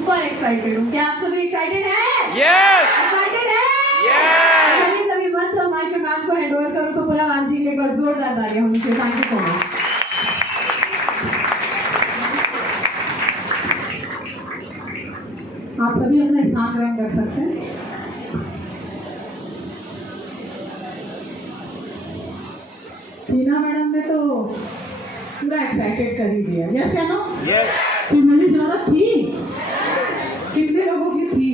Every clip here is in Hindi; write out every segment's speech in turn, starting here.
सुपर एक्साइटेड हूँ। क्या आप सभी एक्साइटेड हैं? यस एक्साइटेड हैं? यस चलिए सभी मंच और माइक पे मैम को हैंड ओवर करूँ तो पूरा मैम जी के एक बार जोरदार तालियां होनी चाहिए। Thank you so much. आप सभी अपना स्थान ग्रहण कर सकते हैं। टीना मैडम ने तो पूरा एक्साइटेड कर ही दिया। यस या नो? यस फिर मेरी जरूरत थी? कितने लोगों की थी?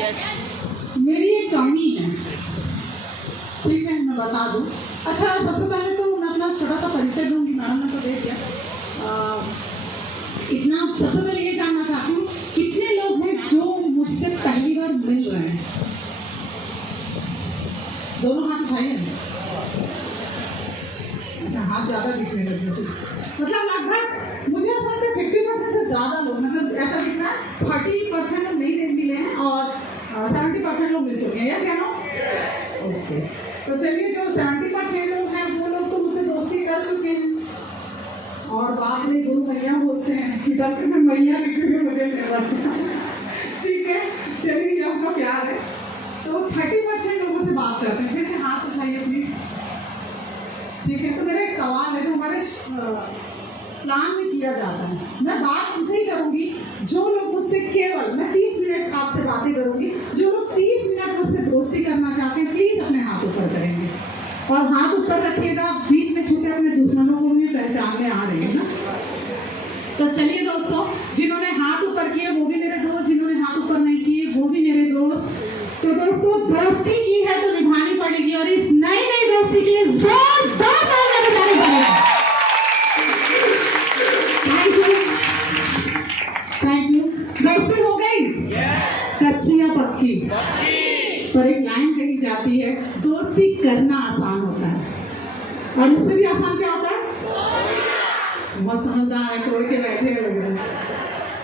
यस मेरी एक कमी है, ठीक है, मैं बता दूं। अच्छा, सबसे पहले तो मैं अपना छोटा सा परिचय दूंगी। मैडम ने तो दे दिया। इतना सबसे पहले ये जानना चाहती हूँ, कितने लोग हैं जो मुझसे पहली बार मिल रहे हैं? दोनों हाथ उठाइए। अच्छा, हाथ ज़्यादा दिखने लगे। मतलब लगभग मुझे ऐसा लगता है 50% से ज़्यादा लोग, मतलब ऐसा दिख रहा है 30% लोग नहीं दे मिले हैं और 70% लोग मिल चुके हैं। यस या नो? ओके, तो चलिए, जो 70% लोग हैं वो लोग तो मुझसे दोस्ती कर चुके हैं और बाप में गुरु मैया बोलते हैं कि दस में मैया दिखने मुझे नहीं लगता। ठीक है, चलिए, आपका प्यार है तो 30% लोगों से बात करते हैं। फिर से हाथ उठाइए प्लीज। ठीक है, तो मेरा एक सवाल है जो हमारे प्लान में किया जाता है। मैं बात उनसे ही करूंगी जो लोग मुझसे केवल, मैं 30 मिनट आपसे बातें करूंगी। जो लोग 30 मिनट मुझसे दोस्ती करना चाहते हैं प्लीज अपने हाथ ऊपर करेंगे और हाथ ऊपर रखिएगा। बीच में छुपे अपने दुश्मनों को भी पहचानने आ रहे हैं ना। तो चलिए दोस्तों, जिन्होंने हाथ ऊपर किए वो भी मेरे दोस्त, जिन्होंने हाथ ऊपर नहीं किए वो भी मेरे दोस्त। तो दोस्तों, दोस्ती की है तो निभानी पड़ेगी और इस नई नई दोस्ती के लिए जोरदार तालियां बजानी पड़ेगी। Thank you. दोस्ती हो गई? कच्ची या पक्की? पर एक लाइन कही जाती है, दोस्ती करना आसान होता है और उससे भी आसान क्या होता है? बहुत समझदार है, तोड़ के बैठे हैं लग रहा है।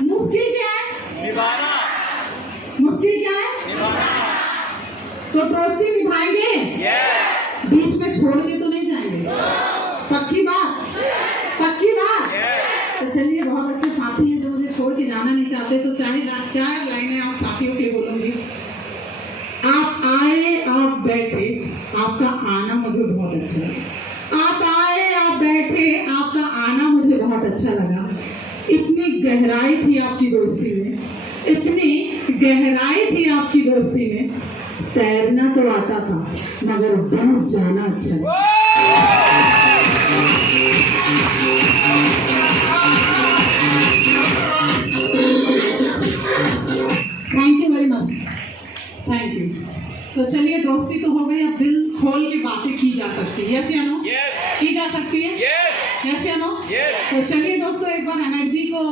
मुश्किल क्या है? निभाना। मुश्किल क्या है? तो दोस्ती निभाएंगे? यस बीच में छोड़ के तो नहीं जाएंगे? पक्की बात? पक्की बात? तो चलिए, बहुत अच्छे साथी हैं जो मुझे छोड़ के जाना नहीं चाहते। तो चार लाइनें आप साथियों के बोलूंगी। आप आए, आप बैठे, आपका आना मुझे बहुत अच्छा लगा। आप आए, आप बैठे, आपका आना मुझे बहुत अच्छा लगा। इतनी गहराई थी आपकी दोस्ती में, इतनी गहराई थी आपकी दोस्ती में। तैरना तो आता था मगर डूब जाना अच्छा लगा। Thank you very much, thank you. तो चलिए, दोस्ती तो हो गई, अब दिल खोल के बातें की जा सकती है। यस या नो? की जा सकती है? यस या नो? तो चलिए दोस्तों, एक बार एनर्जी को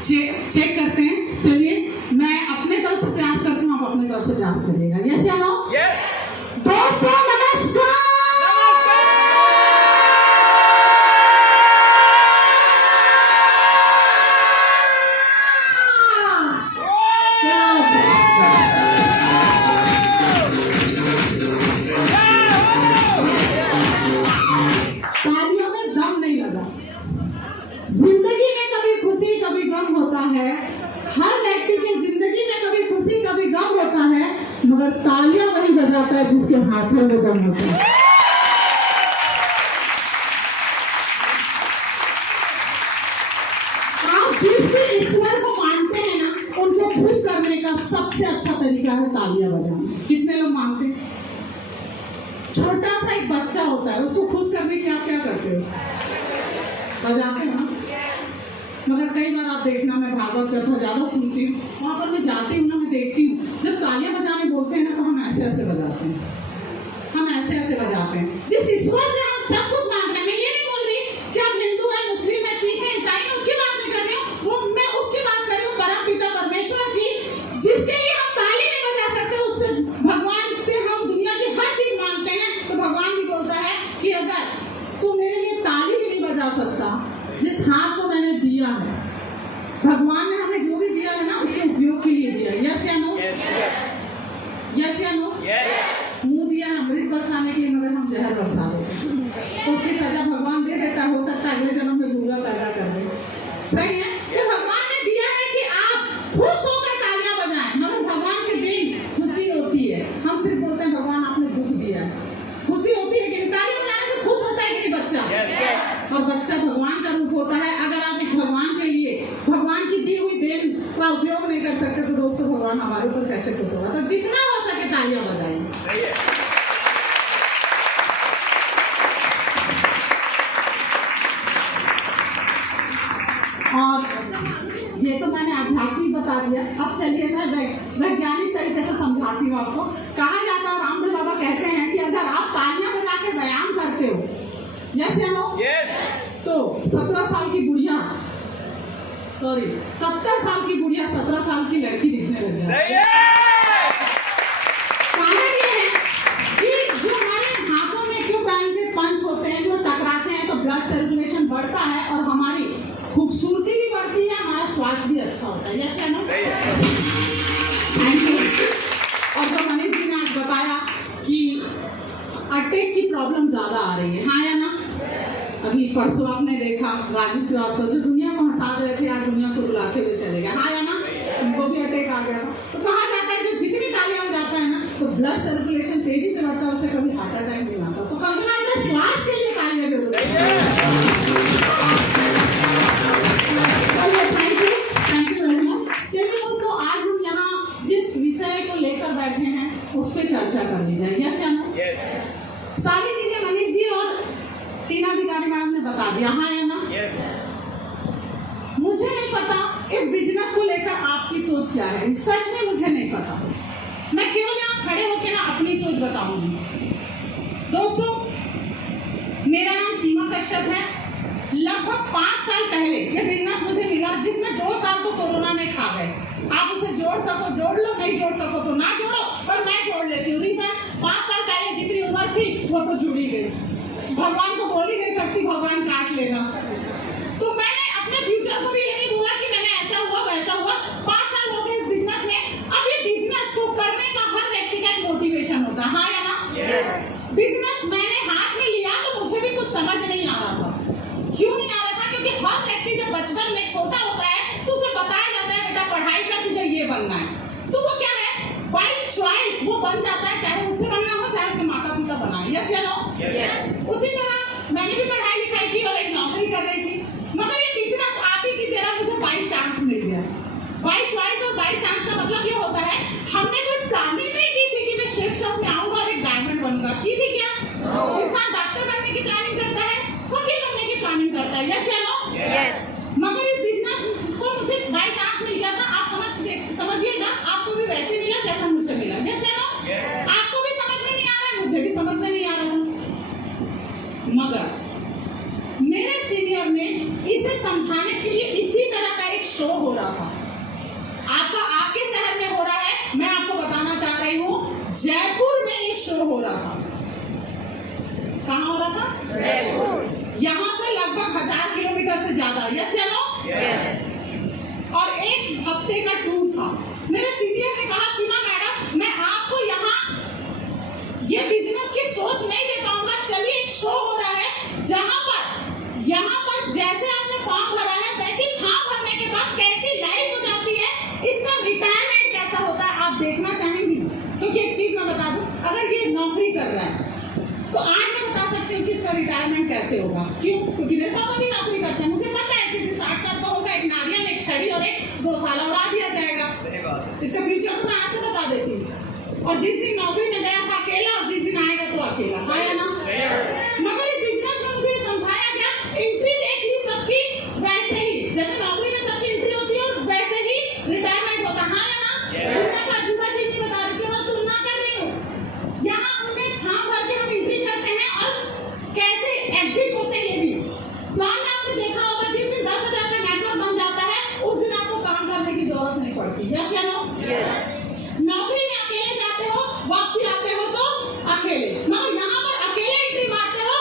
चेक करते हैं। चलिए, मैं अपने तरफ से प्रयास करती हूँ, आप अपने तरफ से प्रयास करिएगा। यस या नो? दोस्तों नमस्कार। तालियों में दम नहीं लगा। जिंदगी में कभी खुशी कभी गम होता है। हर व्यक्ति की जिंदगी में कभी खुशी कभी गम होता है, मगर तालियां वही बजाता है जिसके हाथों में दम होता है। आप जिस भी ईश्वर को मानते हैं ना, उनको खुश करने का सबसे अच्छा तरीका है तालियां बजाना। कितने लोग मानते हैं? छोटा सा एक बच्चा होता है, उसको खुश करने के आप क्या करते हो? बजाते हो ना। मगर कई बार आप देखना, मैं भागवत कथा ज्यादा सुनती हूँ, वहां पर मैं जाती हूँ ना, मैं देखती हूँ जब तालियां बजाने बोलते हैं ना तो हम ऐसे ऐसे बजाते हैं, हम ऐसे ऐसे बजाते हैं। जिस ईश्वर से हम सब कुछ मांग रहे हैं, मैं ये नहीं बोल रही कि आप हिंदू है, मुस्लिम है, सिख है, ईसाई है, उसकी बात नहीं कर रही हूँ। वो मैं उसकी बात कर रही हूँ परम पिता परमेश्वर की, जिसके लिए हम ताली नहीं बजा सकते। उससे भगवान से हम दुनिया की हर चीज मांगते हैं, तो भगवान भी बोलता है कि अगर तू मेरे लिए ताली भी नहीं बजा सकता, जिस हाथ को मैंने दिया है, भगवान ने हमें जो भी दिया है ना, उसके उपयोग के लिए दिया। यस या नो? यस या नो? मुंह दिया अमृत बरसाने के लिए, मगर हम जहर बरसा देते हैं, तो उसकी सजा भगवान दे देता है। हो सकता है अगले जन्म और बच्चा भगवान का रूप होता है। अगर आप इस भगवान के लिए भगवान की दी हुई देन का उपयोग नहीं कर सकते तो दोस्तों भगवान हमारे ऊपर कैसे खुश होगा। तो जितना हो सके तालियां बजाएं। और ये तो मैंने आध्यात्मिक बता दिया। अब चलिए मैं वैज्ञानिक तरीके से समझाती हूँ आपको। कहा जाता है, रामदेव बाबा कहते हैं कि अगर आप तालियां बजा के व्यायाम करते हो, यस या नो, तो 17 साल की बुढ़िया 70 साल की बुढ़िया 17 साल की लड़की दिखने लग जाती है। कारण ये है कि जो हमारे हाथों में क्यों पंच होते हैं, जो टकराते हैं तो ब्लड सर्कुलेशन बढ़ता है और हमारी खूबसूरती भी बढ़ती है, हमारा स्वास्थ्य भी अच्छा होता है। यस या नो? Thank you. और जो मनीष जी ने आज बताया कि अटैक की प्रॉब्लम ज्यादा आ रही है, हाँ या ना? अभी परसों आपने देखा राजू श्रीवास्तव जो दुनिया को हंसा रहे थे, आज दुनिया को रुलाते हुए चले गए, हाँ या ना? उनको भी अटैक आ गया था। तो कहा जाता है जो जितनी तालियां हो जाता है ना तो ब्लड सर्कुलेशन तेजी से बढ़ता है, उसे कभी हार्ट अटैक नहीं आता। तो कम से कम अपने स्वास्थ्य के लिए तालियां जरूर बैठे हैं उस पे चर्चा कर ली जाए। यस या नो? सारी चीजें मनीष जी और टीना अधिकारी मैडम ने बता दिया, हाँ या ना? मुझे नहीं पता इस बिजनेस को लेकर आपकी सोच क्या है, सच में मुझे नहीं पता। मैं केवल यहाँ खड़े होकर ना अपनी सोच बताऊंगी। दोस्तों, मेरा नाम सीमा कश्यप है। लगभग 5 साल पहले ये बिजनेस मुझे मिला, जिसमें 2 साल तो कोरोना ने खा गए। आप उसे जोड़ सको जोड़ लो, नहीं जोड़ सको तो ना जोड़ो, पर मैं जोड़ लेती हूँ। रीजन, 5 साल पहले जितनी उम्र थी वो तो जुड़ी गई। भगवान को बोल ही नहीं सकती भगवान काट लेना। तो मैंने अपने फ्यूचर को भी ये नहीं बोला कि मैंने ऐसा हुआ वैसा हुआ। 5 साल हो गए इस बिजनेस में। अब ये बिजनेस को करने का हर व्यक्ति का एक मोटिवेशन होता है, हाँ या ना? बिजनेस मैंने हाथ में लिया तो मुझे भी कुछ समझ नहीं आ रहा था। क्यों नहीं आ रहा था? क्योंकि हर व्यक्ति जब बचपन में छोटा होता है तो उसे बताया जाता है बेटा पढ़ाई कर, तुझे ये बनना है। तो वो क्या है, बाय चॉइस वो बन जाता है, चाहे उसे बनना हो चाहे उसके माता पिता बनाए। यस या नो? उसी तरह मैंने भी पढ़ाई लिखाई की और एक नौकरी कर रही थी, मगर ये बिजनेस आप ही की तरह मुझे बाय चांस मिल गया। बाय चॉइस और बाय चांस का मतलब ये होता है हमने कोई प्लानिंग नहीं की थी कि मैं शेफ शॉप में आऊंगा और एक डायमंड बनूंगा। की थी क्या? इंसान डॉक्टर बनने की प्लानिंग करता है, वकील बनने की प्लानिंग करता है। यस या नो? मगर इस बिजनेस को मुझे बाय चांस मिल गया था। आप समझिएगा, आपको भी वैसे मिला जैसा मुझे मिला। यस या नो? आपको भी समझ में नहीं आ रहा है, मुझे भी समझ में नहीं आ रहा था। मगर मेरे सीनियर ने इसे समझाने के लिए इसी तरह का एक शो हो रहा था। आपके शहर में हो रहा है, मैं आपको बताना चाह रही हूँ, जयपुर में ये शो हो रहा था। कहाँ हो रहा था? जयपुर। यहाँ से लगभग 1000 किलोमीटर से ज्यादा। यस या नो? और 1 हफ्ते का टूर था। मेरे सीनियर ने कहा, सीमा मैडम मैं आपको यहाँ ये बिजनेस की सोच नहीं दे पाऊंगा, चलिए एक शो हो रहा है जहाँ पर जैसे आपने फॉर्म भरा है वैसे फॉर्म भरने के बाद कैसी लाइफ हो जाती है, इसका रिटायरमेंट कैसा होता है, आप देखना चाहेंगी? क्योंकि एक चीज मैं बता दूं, अगर ये नौकरी कर रहा है तो आज मैं बता सकती हूँ कि इसका रिटायरमेंट कैसे होगा। क्यों? क्योंकि मेरे पापा भी नौकरी करते हैं। मुझे पता है कि 60 साल का होगा, एक नारियल, एक छड़ी और एक 2 साल उड़ा दिया जाएगा। इसका फ्यूचर तो मैं आज से बता देती हूँ। और जिस दिन नौकरी में गया था अकेला और जिस दिन आएगा तो अकेला, हाँ या ना? मगर इस बिजनेस में मुझे समझाया गया, एंट्री देख ली सबकी वैसे ही, जैसे नौकरी में सबकी एंट्री होती है और वैसे ही रिटायरमेंट होता है, हाँ या ना? दुनिया का अजूबा चीज नहीं बता रही, केवल तुलना कर रही हूँ। यहाँ हमने फॉर्म भर के हम एंट्री करते हैं और कैसे एग्जिट होते हैं ये भी प्लान में आपने देखा होगा। जिस दिन 10,000 का नेटवर्क बन जाता है उस दिन आपको काम करने की जरूरत नहीं पड़ती। यस या नो? नौकरी में अकेले जाते हो, वापसी आते हो तो अकेले, मगर यहाँ पर अकेले एंट्री मारते हो,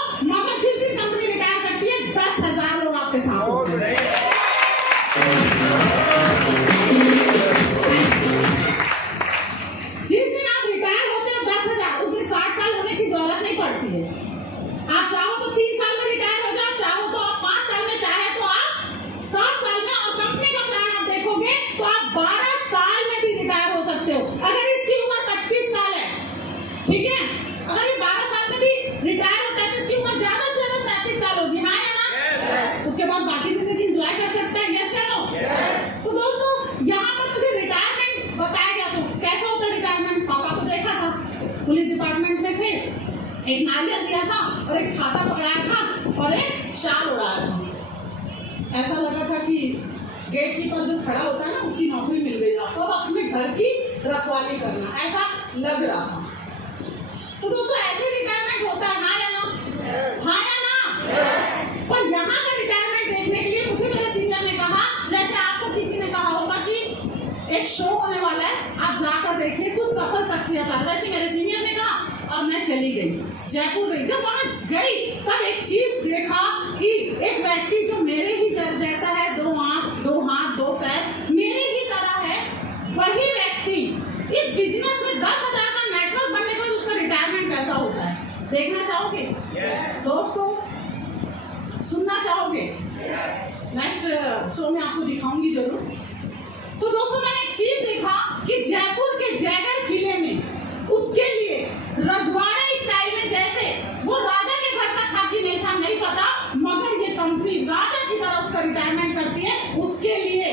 बाल उड़ाया था। ऐसा लगा था कि गेट कीपर जो खड़ा होता है ना, उसकी नौकरी मिल गई आपको, अब अपने घर की रखवाली करना, ऐसा लग रहा था। तो दोस्तों ऐसे रिटायरमेंट होता है, हाँ या ना? हाँ या ना? और यहाँ का रिटायरमेंट देखने के लिए मुझे मेरे सीनियर ने कहा, जैसे आपको किसी ने कहा होगा कि एक शो होने वाला है, आप जाकर देखिए, कुछ सफल शख्सियत है, वैसे मेरे सीनियर ने कहा। और मैं चली गई, जयपुर गई। जब वहां गई तब एक चीज देखा कि एक व्यक्ति जो मेरे ही जैसा है, दो आंख, दो हाथ, दो पैर, मेरे ही तरह है, वही व्यक्ति इस बिजनेस में 10,000 का नेटवर्क बनने के बाद उसका रिटायरमेंट कैसा होता है, देखना चाहोगे? दोस्तों सुनना चाहोगे? नेक्स्ट शो में आपको दिखाऊंगी जरूर। तो दोस्तों मैंने एक चीज देखा कि जयपुर के जयगढ़ किले में उसके लिए रजवाड़े स्टाइल में, जैसे वो राजा के घर का था कि नहीं था नहीं पता, मगर ये कंपनी राजा की तरह उसका रिटायरमेंट करती है। उसके लिए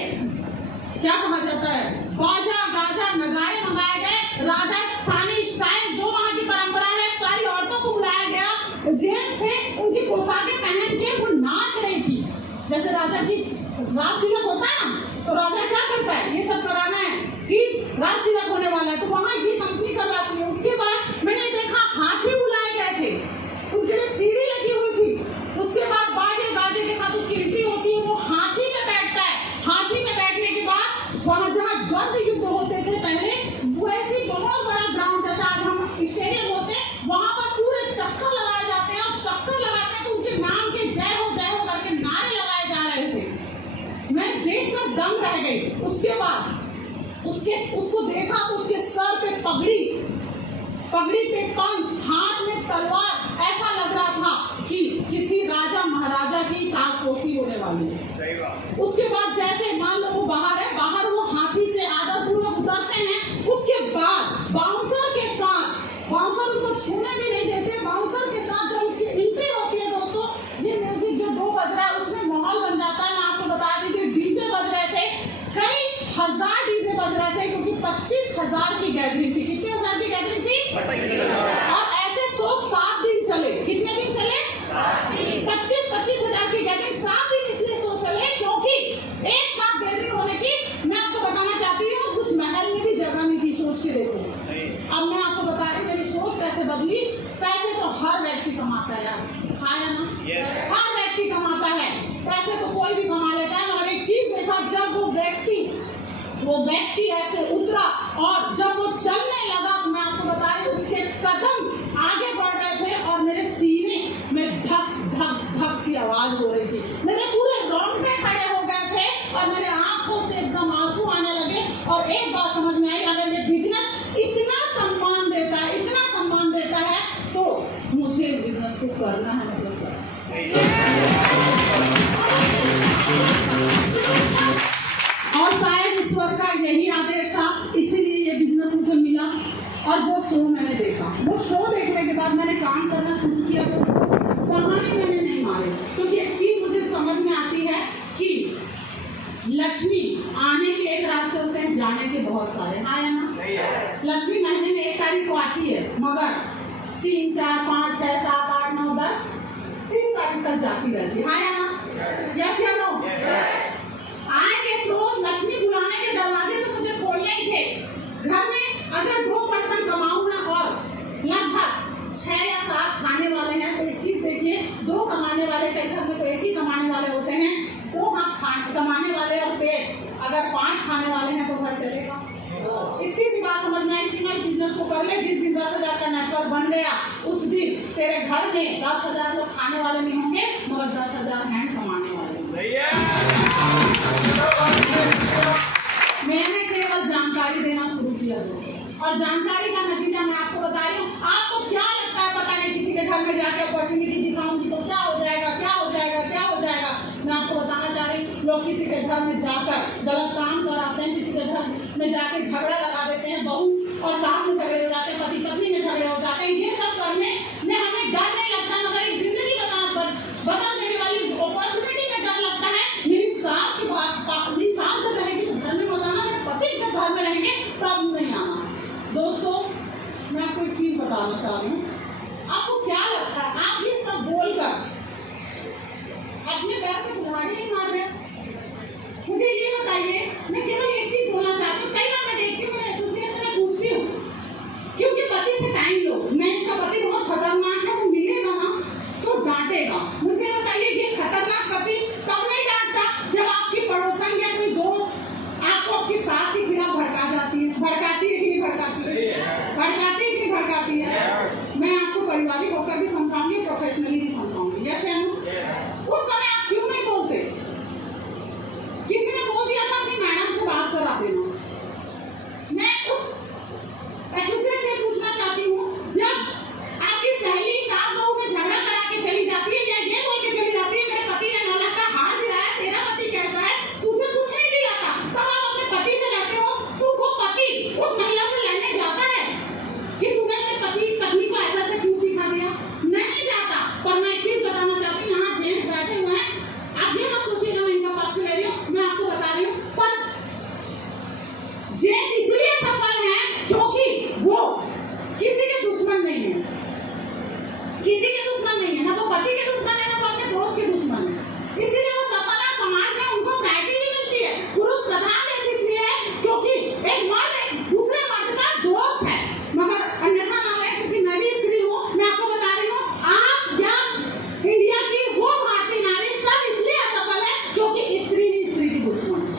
क्या कहा जाता है, बाजा गाजा नगाड़े मंगाए गए, राजस्थानी स्टाइल जो वहाँ की परंपरा है, सारी औरतों को बुलाया गया, जेंट्स थे, उनकी पोशाकें पहन के वो नाच रही थी। जैसे राजा की राज तिलक होता है ना, तो राजा क्या करता है, ये सब कराना है कि राज तिलक होने वाला है, तो वहाँ ये कंपनी करवाती है। उसके बाद मैंने देखा हाथी बुलाए गए थे, उनके लिए सीढ़ी लगी हुई थी। उसके बाद बाजे गाजे के साथ उसकी एंट्री होती है, वो हाथी में बैठता है। हाथी में बैठने के बाद वहाँ जहाँ गद्द युद्ध होते थे पहले, वैसे बहुत बड़ा ग्राउंड जैसा आज हम स्टेडियम होते, वहाँ पर पूरे चक्कर लगाए जाते हैं, और चक्कर लगाते हैं तो उनके नाम के जय हो करके नारे लगाए जा रहे थे। मैं देखकर दम रह गई। उसके बाद उसको देखा तो उसके सर पे पगड़ी पे पंख, हाथ में तलवार, ऐसा लग रहा था कि किसी राजा महाराजा की ताजपोशी होने वाली है। उसके बाद जैसे मान लो वो बाहर है, बाहर वो हाथी से आदर पूर्वक उतरते हैं। उसके बाद बाउंसर के साथ, बाउंसर उनको छूने भी नहीं देते, बाउंसर के साथ जब उसकी एंट्री होती है दोस्तों, ये म्यूजिक जो 2 बज रहा है उसमें माहौल बन जाता है। मैं आपको बता दी थी डीजे बज रहे थे, कई हजार डीजे बज रहे थे, क्योंकि 25,000 की गैदरिंग थी। कितने हजार की गैदरिंग थी? 25,000। और ऐसे 7 दिन चले। कितने दिन चले? 25,000 की गैदरिंग 7 दिन इसलिए चले क्योंकि एक साथ गैदरिंग होने की, मैं आपको बताना चाहती हूँ, उस महल में भी जगह नहीं थी। सोच के देखो। अब मैं आपको बता रही हूँ मेरी सोच कैसे बदली। पैसे तो हर व्यक्ति कमाता है यार, हाँ या ना? हर व्यक्ति कमाता है, पैसे तो कोई भी कमा लेता है, मगर एक चीज देखा, जब वो व्यक्ति ऐसे उतरा और जब वो चलने लगा, तो मैं आपको बता रही हूँ उसके कदम आगे बढ़ रहे थे और मेरे सीने में धक धक धक सी आवाज हो रही थी। मेरे पूरे रोंगटे खड़े हो गए थे और मेरे आंखों से एकदम आंसू आने लगे। और एक बात समझ में आई, अगर ये बिजनेस इतना सम्मान देता है तो मुझे इस बिजनेस को करना है। और शायद ईश्वर का यही आदेश था, इसीलिए ये बिजनेस मुझे मिला। और वो शो मैंने देखा, वो शो देखने के बाद मैंने काम करना शुरू किया। तो कहानी मैंने नहीं मारी, क्योंकि एक चीज मुझे समझ में आती है कि लक्ष्मी आने के एक रास्ते होते हैं, जाने के बहुत सारे, हाँ या ना? लक्ष्मी महीने में 1 तारीख को आती है, मगर 3, 4, 5, 6, 7, 8, 9, 10, 30 तारीख तक जाती रहती है, हाँ या ना? यस या नो? आएंगे रोज, लक्ष्मी बुलाने के दरवाजे तो मुझे खोलने ही थे। घर में अगर 2 पर्सन कमाऊं ना और लगभग 6 या 7 खाने वाले हैं, तो एक चीज देखिए, 2 कमाने वाले, कई घर में तो 1 ही कमाने वाले होते हैं, 2 हाथ कमाने वाले और पेट अगर 5 खाने वाले हैं तो घर चलेगा। इतनी सी बात समझ में आई। बिजनेस को कर ले, जिस दिन 10,000 का नेटवर्क बन गया, उस दिन तेरे घर में 10,000 लोग खाने वाले नहीं होंगे, मगर 10,000 हैंड कमाने वाले। मैंने केवल जानकारी देना शुरू किया और जानकारी का नतीजा मैं आपको बता रही हूँ। आपको क्या लगता है, पता नहीं, किसी के घर में जाके अपॉर्चुनिटी दिखाऊंगी तो क्या हो जाएगा, क्या हो जाएगा, क्या हो जाएगा। मैं आपको बताना चाह रही हूँ, लोग किसी के घर में जाकर गलत काम कराते हैं, किसी के घर में जाके झगड़ा लगा देते हैं, बहू और सास में झगड़े हो जाते हैं, पति पत्नी में झगड़े हो जाते हैं। ये सब करने में हमें डर नहीं लगता, मगर एक जिंदगी बदल देने वाली अपॉर्चुनिटी में डर लगता है। मेरी सास की बात, मेरी सास जब रहेगी तो घर में मत आना, मेरे पति जब घर में रहेंगे तब नहीं आना। दोस्तों मैं आपको एक चीज बताना चाह रही हूँ, आपको क्या लगता है, आप ये सब बोलकर अपने पैर पे कुल्हाड़ी नहीं मार रहे। मुझे ये बताइए, मैं केवल एक चीज बोलना चाहती हूँ। कई बार मैं देखती हूँ, मैं एसोसिएट से पूछती हूँ क्योंकि पति से टाइम लो, नहीं इसका पति बहुत खतरनाक है, वो मिलेगा ना तो डांटेगा। मुझे बताइए ये खतरनाक पति तब नहीं डांटता जब आपकी पड़ोसन या कोई दोस्त आपको आपकी सास के खिलाफ भड़का जाती है। भड़काती है कि नहीं भड़काती है? भड़काती है कि नहीं भड़काती है? मैं आपको पारिवारिक होकर भी समझाऊंगी, प्रोफेशनली भी समझाऊंगी। यस या नो? उस समय आप क्यों नहीं बोलते? किसी ने बोल दिया था अपनी मैडम से बात करा देना। मैं उस एसोसिएट से पूछना चाहती हूँ, जब आपकी सहेली सास बहू में झगड़ा करा के चली जाती है या ये बोल के चली जाती है मेरे पति ने 9 लाख का हार दिलाया, तेरा पति कैसा है, तुझे कुछ नहीं दिलाता, तब आप अपने पति से लड़ते हो। तो वो पति उस महिला से लड़ने जाता है कि तूने अपने पति पत्नी को ऐसा ऐसा क्यों सिखा दिया? नहीं जाता। पर मैं एक चीज बताना चाहती हूँ, यहाँ जेंट्स बैठे हुए हैं, आप ये मत सोचिएगा मैं इनका पक्ष ले रही हूँ, मैं आपको बता रही हूँ। पर जेंट्स इसलिए सफल हैं क्योंकि वो किसी के दुश्मन नहीं है, किसी के दुश्मन नहीं है, ना वो पति के दुश्मन है, ना वो अपने दोस्त के दुश्मन है। इसीलिए वो सफल है। समाज में उनको प्रायोरिटी भी मिलती है। पुरुष प्रधान देश इसलिए है क्योंकि एक मर्द एक दूसरे मर्द का दोस्त है, मगर अन्यथा ना है। क्योंकि मैं भी स्त्री हूँ, मैं आपको बता रही हूँ, आप या इंडिया की वो भारतीय नारी सब इसलिए असफल है क्योंकि स्त्री ही स्त्री की दुश्मन है।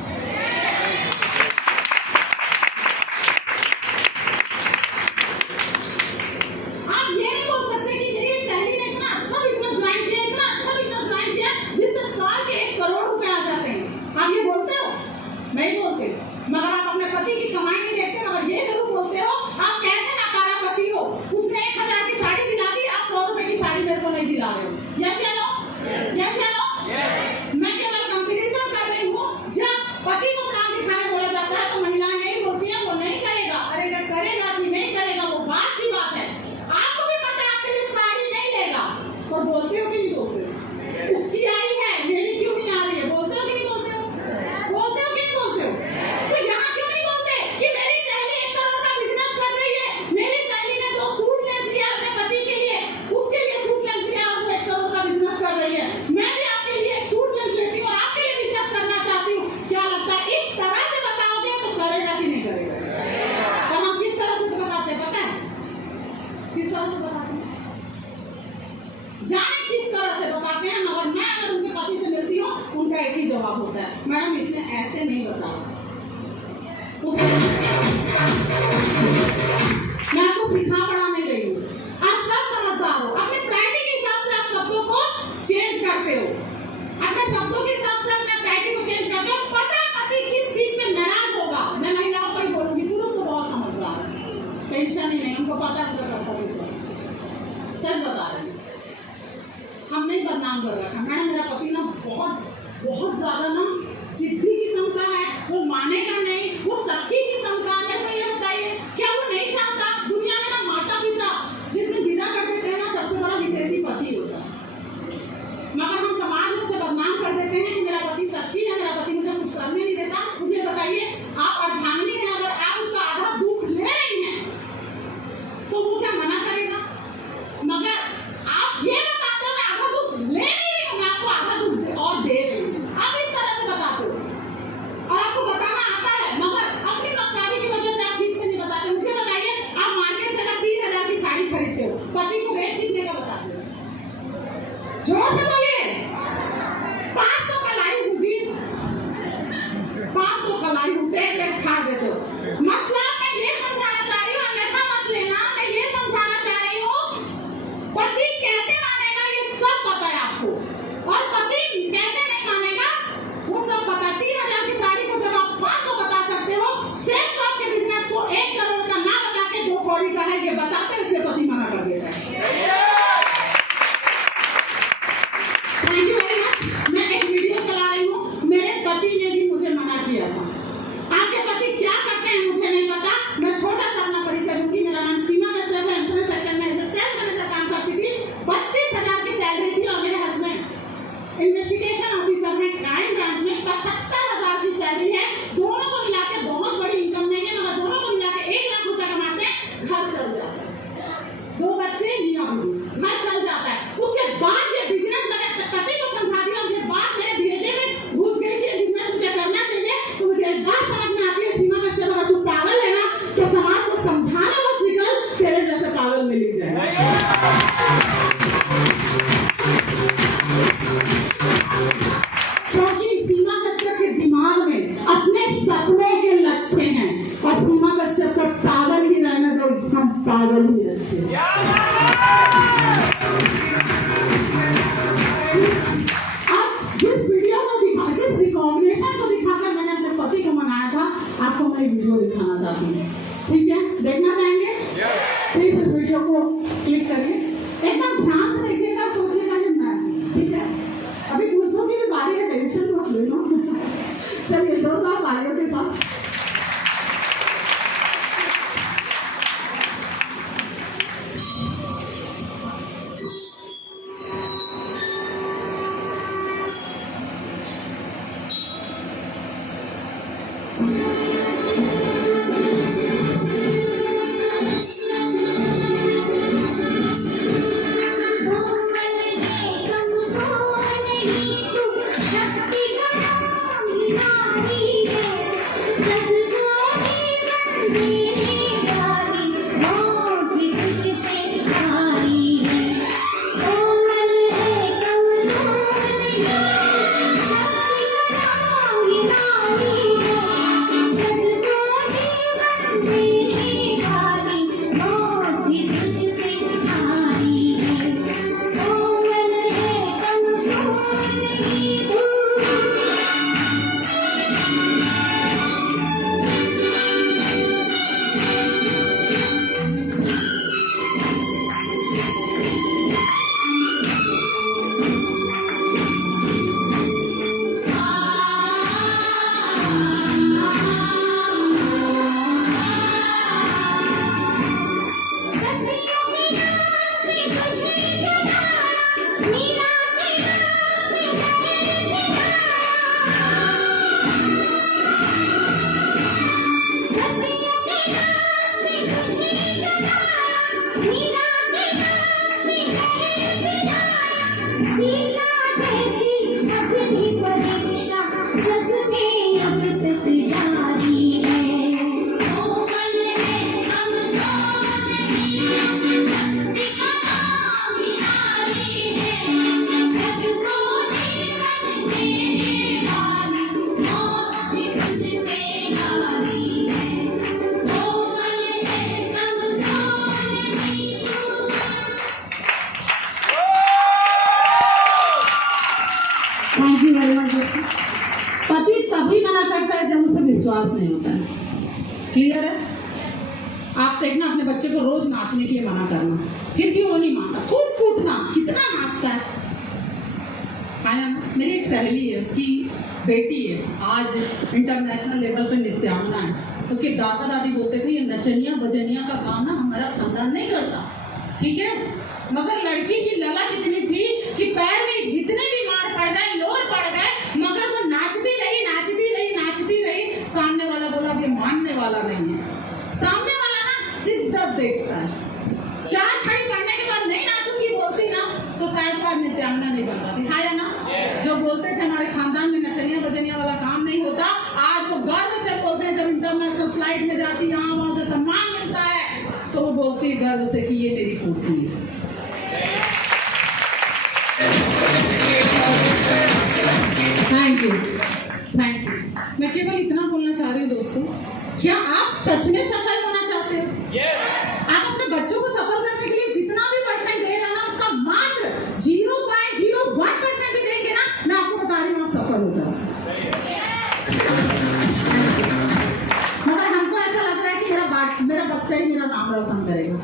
आप ये नहीं बोल सकते कि मेरी एक सहेली ने इतना अच्छा बिजनेस ज्वाइन किया, इतना अच्छा बिजनेस ज्वाइन किया जिससे साल के 1 करोड़ रुपए आ जाते हैं। आप ये बोलते हो? नहीं बोलते। मगर आप अपने पति की कमाई नहीं देखते, मगर ये जरूर बोलते हो आप कैसे नकारा पति हो। उसने 1000 की साड़ी दिला दी, आप 100 रुपए की साड़ी मेरे को नहीं दिला रहे हो। यस या नो? यस या नो? मैं केवल कंपटीशन कर रही हूँ। जब पति को काम दिखाने बोला जाता है तो महिलाएं यही बोलती हैं वो नहीं करेगा। अरे वो करेगा कि नहीं करेगा वो बात की बात है। आपको भी पता है आपके लिए साड़ी नहीं लेगा, पर बोलते हो कि नहीं बोलते हो? उसकी आई है, मेरी क्यों नहीं आ रही है? बोलते हो कि नहीं बोलते हो? बोलते हो कि नहीं बोलते हो? तो यहाँ क्यों नहीं बोलते कि मेरी सहेली 1 करोड़ का बिजनेस कर रही है, मेरी सहेली ने 2 सूट ले दिया अपने पति के लिए, उसके लिए सूट ले दिया और वो 1 करोड़ का बिजनेस कर रही है। मैं भी आपके लिए एक सूट ले लेती हूँ और आपके लिए बिजनेस करना चाहती हूँ। क्या लगता है इस तरह से बताओगे तो करेगा कि नहीं करेगा? और हम किस तरह से बताते हैं पता है? किस तरह से बताते हैं? जाने किस तरह से बताते हैं, मगर मैं अगर उनके पति से मिलती हूँ उनका एक ही जवाब होता है, मैडम इसने ऐसे नहीं बताया। मैं आपको सिखा पढ़ा नहीं रही हूँ, आप सब समझदार हो। अपने प्रायोरिटी के हिसाब से आप शब्दों को चेंज करते हो, अपने शब्दों के हिसाब से अपने प्रायोरिटी को चेंज करते हो। पता है पति किस चीज में नाराज होगा। मैं महिलाओं को ही बोलूंगी, पुरुष तो बहुत समझदार है, टेंशन ही नहीं, उनको पता है उनका कर्तव्य क्या है। सच बता रही हूँ, हम नहीं बदनाम कर रखा। मैडम मेरा पति ना बहुत ज्यादा ना जिद्दी किस्म का है, वो मानेगा नहीं, वो सबकी किस्म का है। मेरे को ये बताइए क्या वो नहीं चाहता दुनिया में ना माता पिता जिस दिन विदा कर देते हैं ना सबसे बड़ा विदेशी पति होता है, मगर हम समाज में उसे बदनाम कर देते हैं कि मेरा पति सबकी है, मेरा पति मुझे कुछ करने नहीं देता। मुझे बताइए आप अर्धांगिनी हैं, अगर आप उसका आधा दुख ले रही हैं तो वो क्या मना करेगा? मगर आप ये बताते हो मैं आधा दुख ले नहीं रही हूँ, मैं आपको आधा दुख और दे रही हूँ। आप इस तरह से बताते हो और आपको बताना आता है, मगर अपनी मक्कारी की वजह से आप ठीक से नहीं बताते। मुझे बताइए आप मार्केट से अगर 30,000 की साड़ी खरीदते हो, पति को रेट कितने का बताते हो? जोर से बोलिए। 500 का लाई भुजी, 500 का लाई टेक फाड़ देते हो। मतलब मैं ये समझाना चाह रही हूँ, अन्यथा मत लेना, मैं ये समझाना चाह रही हूँ पति कैसे मानेगा ये सब पता है आपको, और पति कैसे नहीं मानेगा वो सब पता है। 3,000 की साड़ी को जब आप 500 बता सकते हो, सेल्स शॉप के बिजनेस को 1 करोड़ का ना बता के 2 करोड़ का है ये बताते, इसलिए पति मना कर देता है। Thank you very much. मैं एक वीडियो चला रही हूँ, मेरे पति ने भी मुझे मना किया था। आपके पति क्या करते हैं मुझे नहीं पता, मैं छोटा सा अपना परिचय दूंगी। मेरा नाम सीमा कश्यप है, इंश्योरेंस सेक्टर में एज ए सेल्स मैनेजर काम करती थी। 32,000 की सैलरी थी और मेरे हस्बैंड इन्वेस्टिगेशन ऑफिसर हैं क्राइम ब्रांच में, 75,000 की सैलरी है। दोनों को मिला के बहुत बड़ी इनकम नहीं है, मगर दोनों को मिला के 1 लाख रुपए कमाते हैं, घर चल जाता है, 2 बच्चे, मियां बीवी, घर चल जाता है। उसके बाद ये बिजनेस मैंने पति को समझा दिया और ये बात बच्चे। अब जिस वीडियो को दिखा, जिस रिकॉग्निशन को दिखाकर मैंने अपने पति को मनाया था, आपको मैं वीडियो दिखाना चाहती हूँ। ठीक है, देखना चाहेंगे? प्लीज इस वीडियो को क्लिक करिए, एकदम ध्यान से देखिएगा, सोचिएगा कि मैं, ठीक है? अभी पुरुषों की भी बारी है, टेंशन मत लेना। चलिए जोरदार तालियों के साथ। Thank you very much. पति तभी मना करता है जब उसे विश्वास नहीं होता है। क्लियर है? आप देखना अपने बच्चे को रोज नाचने के लिए मना करना, फिर भी वो नहीं मानता, खूब कूटना, कितना नाचता है। मेरी एक सहेली है, उसकी बेटी है, आज इंटरनेशनल लेवल पे नृत्यांगना है। उसके दादा दादी बोलते थे ये नचनिया बजनिया का काम ना हमारा खानदान नहीं करता, ठीक है? मगर लड़की की ललक इतनी थी कि पैर में जितने भी मार पड़ गए, लोर पड़ गए, मगर वो नाचती रही, नाचती रही, नाचती रही। सामने वाला बोला ये मानने वाला नहीं है। सामने वाला ना शिद्दत देखता है। 4 छड़ी पड़ने के बाद नहीं नाचूंगी बोलती ना, तो शायद वो नृत्यांगना नहीं बन पाती। हाँ या ना? जो बोलते थे हमारे खानदान में नचनिया बजनिया वाला काम नहीं होता, आज वो गर्व से बोलते हैं। जब इंटरनेशनल फ्लाइट में जाती है, वहां से सम्मान मिलता है, तो वो बोलती है गर्व से कि ये मेरी पोती है। Thank you, thank you. मैं केवल इतना बोलना चाह रही हूँ दोस्तों, क्या आप सच में सफल होना चाहते हो? आप अपने बच्चों को सफल करने के लिए जितना भी परसेंट दे रहे हैं ना, उसका मात्र 0.01% भी देंगे ना, मैं आपको बता रही हूँ आप सफल हो जाओगे। मगर हमको ऐसा लग रहा है कि मेरा बच्चा ही मेरा नाम रोशन करेगा।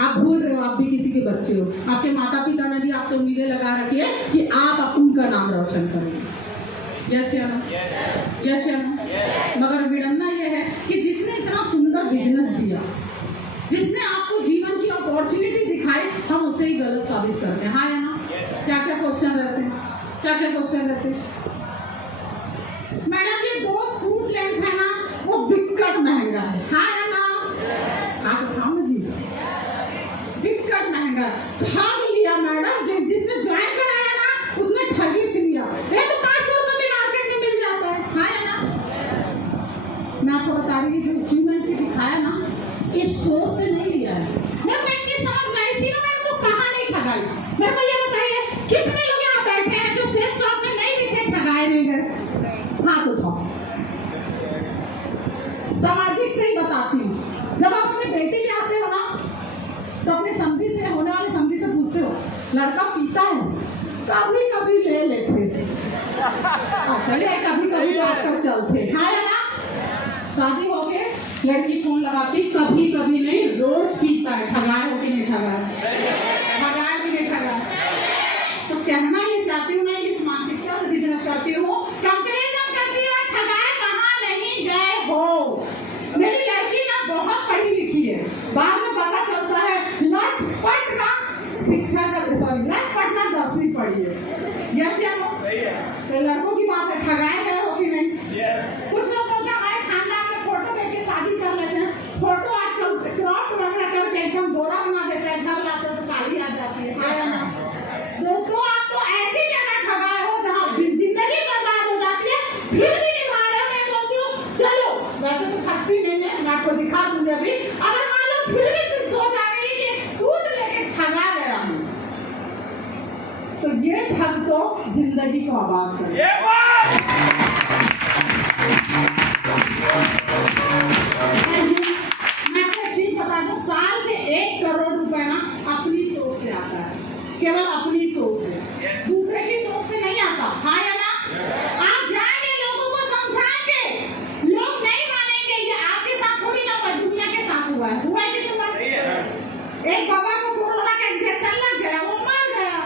आप भूल रहे हो, आप भी किसी के बच्चे हो। आपके माता पिता ने भी आपसे उम्मीदें लगा रखी है कि आप उनका नाम रोशन करेंगे। यस या नो? यस या नो? मगर विडंबना यह है कि जिसने इतना सुंदर बिजनेस दिया, जिसने आपको जीवन की अपॉर्चुनिटी दिखाई, हम उसे ही गलत साबित करते हैं। हाँ या ना? क्या क्या क्वेश्चन रहते हैं? क्या क्या क्वेश्चन रहते हैं? मैडम ये 2 सूट लेंथ है ना, वो बिकट महंगा है। हाँ या ना? आप उठाओ ना जी, बिकट महंगा। ठग लिया मैडम, जिसने ज्वाइन कराया ना उसने ठगी लिया। ये तो 500 रुपए में मार्केट में मिल जाता है। हाँ या ना? मैं आपको बता रही हूँ, जो अचीवमेंट की दिखाया ना, इस सोच से नहीं लिया है। मेरे को एक चीज समझ में आई थी ना मैडम, तो कहाँ नहीं ठगाई? मेरे को ये बताइए, कितने लोग यहाँ बैठे हैं जो सेफ शॉप में नहीं दिखे, ठगाए नहीं गए? हाथ उठाओ। सामाजिक से ही बताती हूँ, जब आप अपने बेटे पे आते हो ना, तो अपने लड़का पीता है, कभी कभी ले लेते, चलिए कभी कभी आजकल चलते है ना। शादी हो के लड़की फोन लगाती, कभी कभी नहीं, रोज पीता है। ठगाए हो कि नहीं ठगाए? ठगाए भी नहीं ठगाए। तो कहना ये चाहती हूँ, मैं इस मानसिकता से बिजनेस करती हूँ, कंपैरिजन करती हूँ, ठगाए कहाँ नहीं गए हो। मेरी लड़की ना बहुत पढ़ी लिखी है, बाद में पता चलता है लटपट ना शिक्षा का, सॉरी लटपट ना 10वीं पढ़ी है। यस या नो? तो लड़कों की बात है, ठगाए गए हो कि नहीं? कुछ लोग बोलते हैं हमारे खानदान में फोटो देख के शादी कर लेते हैं, फोटो आजकल क्रॉप वगैरह करके एकदम गोरा बना देते हैं, घर लाते हो तो काली आ जाती है। हाँ या ना? दोस्तों आप तो ऐसी जगह ठगाए हो जहाँ जिंदगी बर्बाद हो जाती है, फिर भी निभा रहे हो। मैं बोलती हूँ चलो, वैसे तो थकती नहीं है, मैं आपको दिखा दूंगी अभी। अगर मान लो फिर भी सोच आ गई कि एक सूट लेके ठगा गया हूँ, तो ये ठग को जिंदगी को आबाद करे। मैं आपको एक चीज बता दूं, साल के 1 करोड़ रुपए ना अपनी सोच से आता है, केवल अपनी सोच से, दूसरे की सोच से नहीं आता। हाँ या ना? आप जाएंगे लोगों को समझाएंगे, लोग नहीं मानेंगे। ये आपके साथ थोड़ी ना हुआ, दुनिया के साथ हुआ है। हुआ है कि तुम? एक बाबा को कोरोना का इंजेक्शन लग गया, वो मर गया।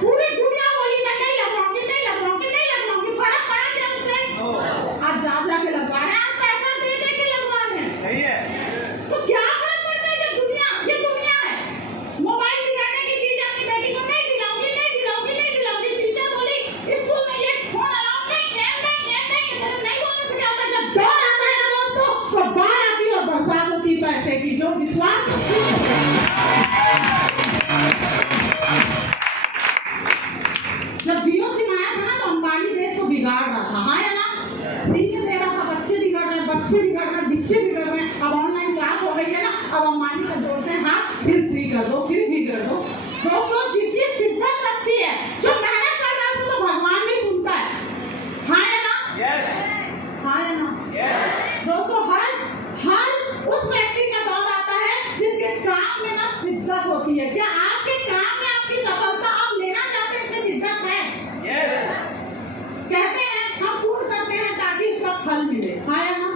पूरी दुनिया बोली नहीं लगवाऊंगी, नहीं लगवाऊंगी, नहीं लगवाऊंगी। फर्क पड़ा क्या उससे? आज जा के लगवा रहे हैं, आज पैसा दे दे के लगवा रहे हैं। तो क्या फर्क पड़ता है जब ये दुनिया है। मोबाइल बिगाड़ने की चीज अपनी बेटी को नहीं दिलाऊंगी, नहीं दिलाऊंगी, नहीं दिलाऊंगी। टीचर बोली स्कूल में ये फोन अलाउ नहीं, ये नहीं बोलने से क्या होता है, जब दौर आता है ना दोस्तों, तो बाढ़ आती है और बरसात होती है पैसे की। जो विश्वास जब जियो सिम आया था ना, तो अंबानी देश को बिगाड़ रहा था। हाँ या ना? फ्री में दे रहा था, बच्चे बिगड़ रहे हैं, बच्चे बिगड़ रहे हैं, बच्चे बिगड़ रहे हैं। अब ऑनलाइन क्लास हो गई है ना, अब अंबानी का जोड़ते हैं हाथ, फिर फ्री कर दो, फिर फ्री कर दो। दोस्तों जिसकी शिद्दत सच्ची है, जो मेहनत कर रहा है, उसको तो भगवान भी सुनता है। हाँ या ना? हाँ या ना? दोस्तों हर उस व्यक्ति का दौर आता है जिसके काम में ना शिद्दत होती है। क्या आपके काम में आपकी सफलता आप लेना चाहते हैं, इसमें शिद्दत है? कहते हैं हम पूर्ण करते हैं ताकि उसका फल मिले। हाँ या ना?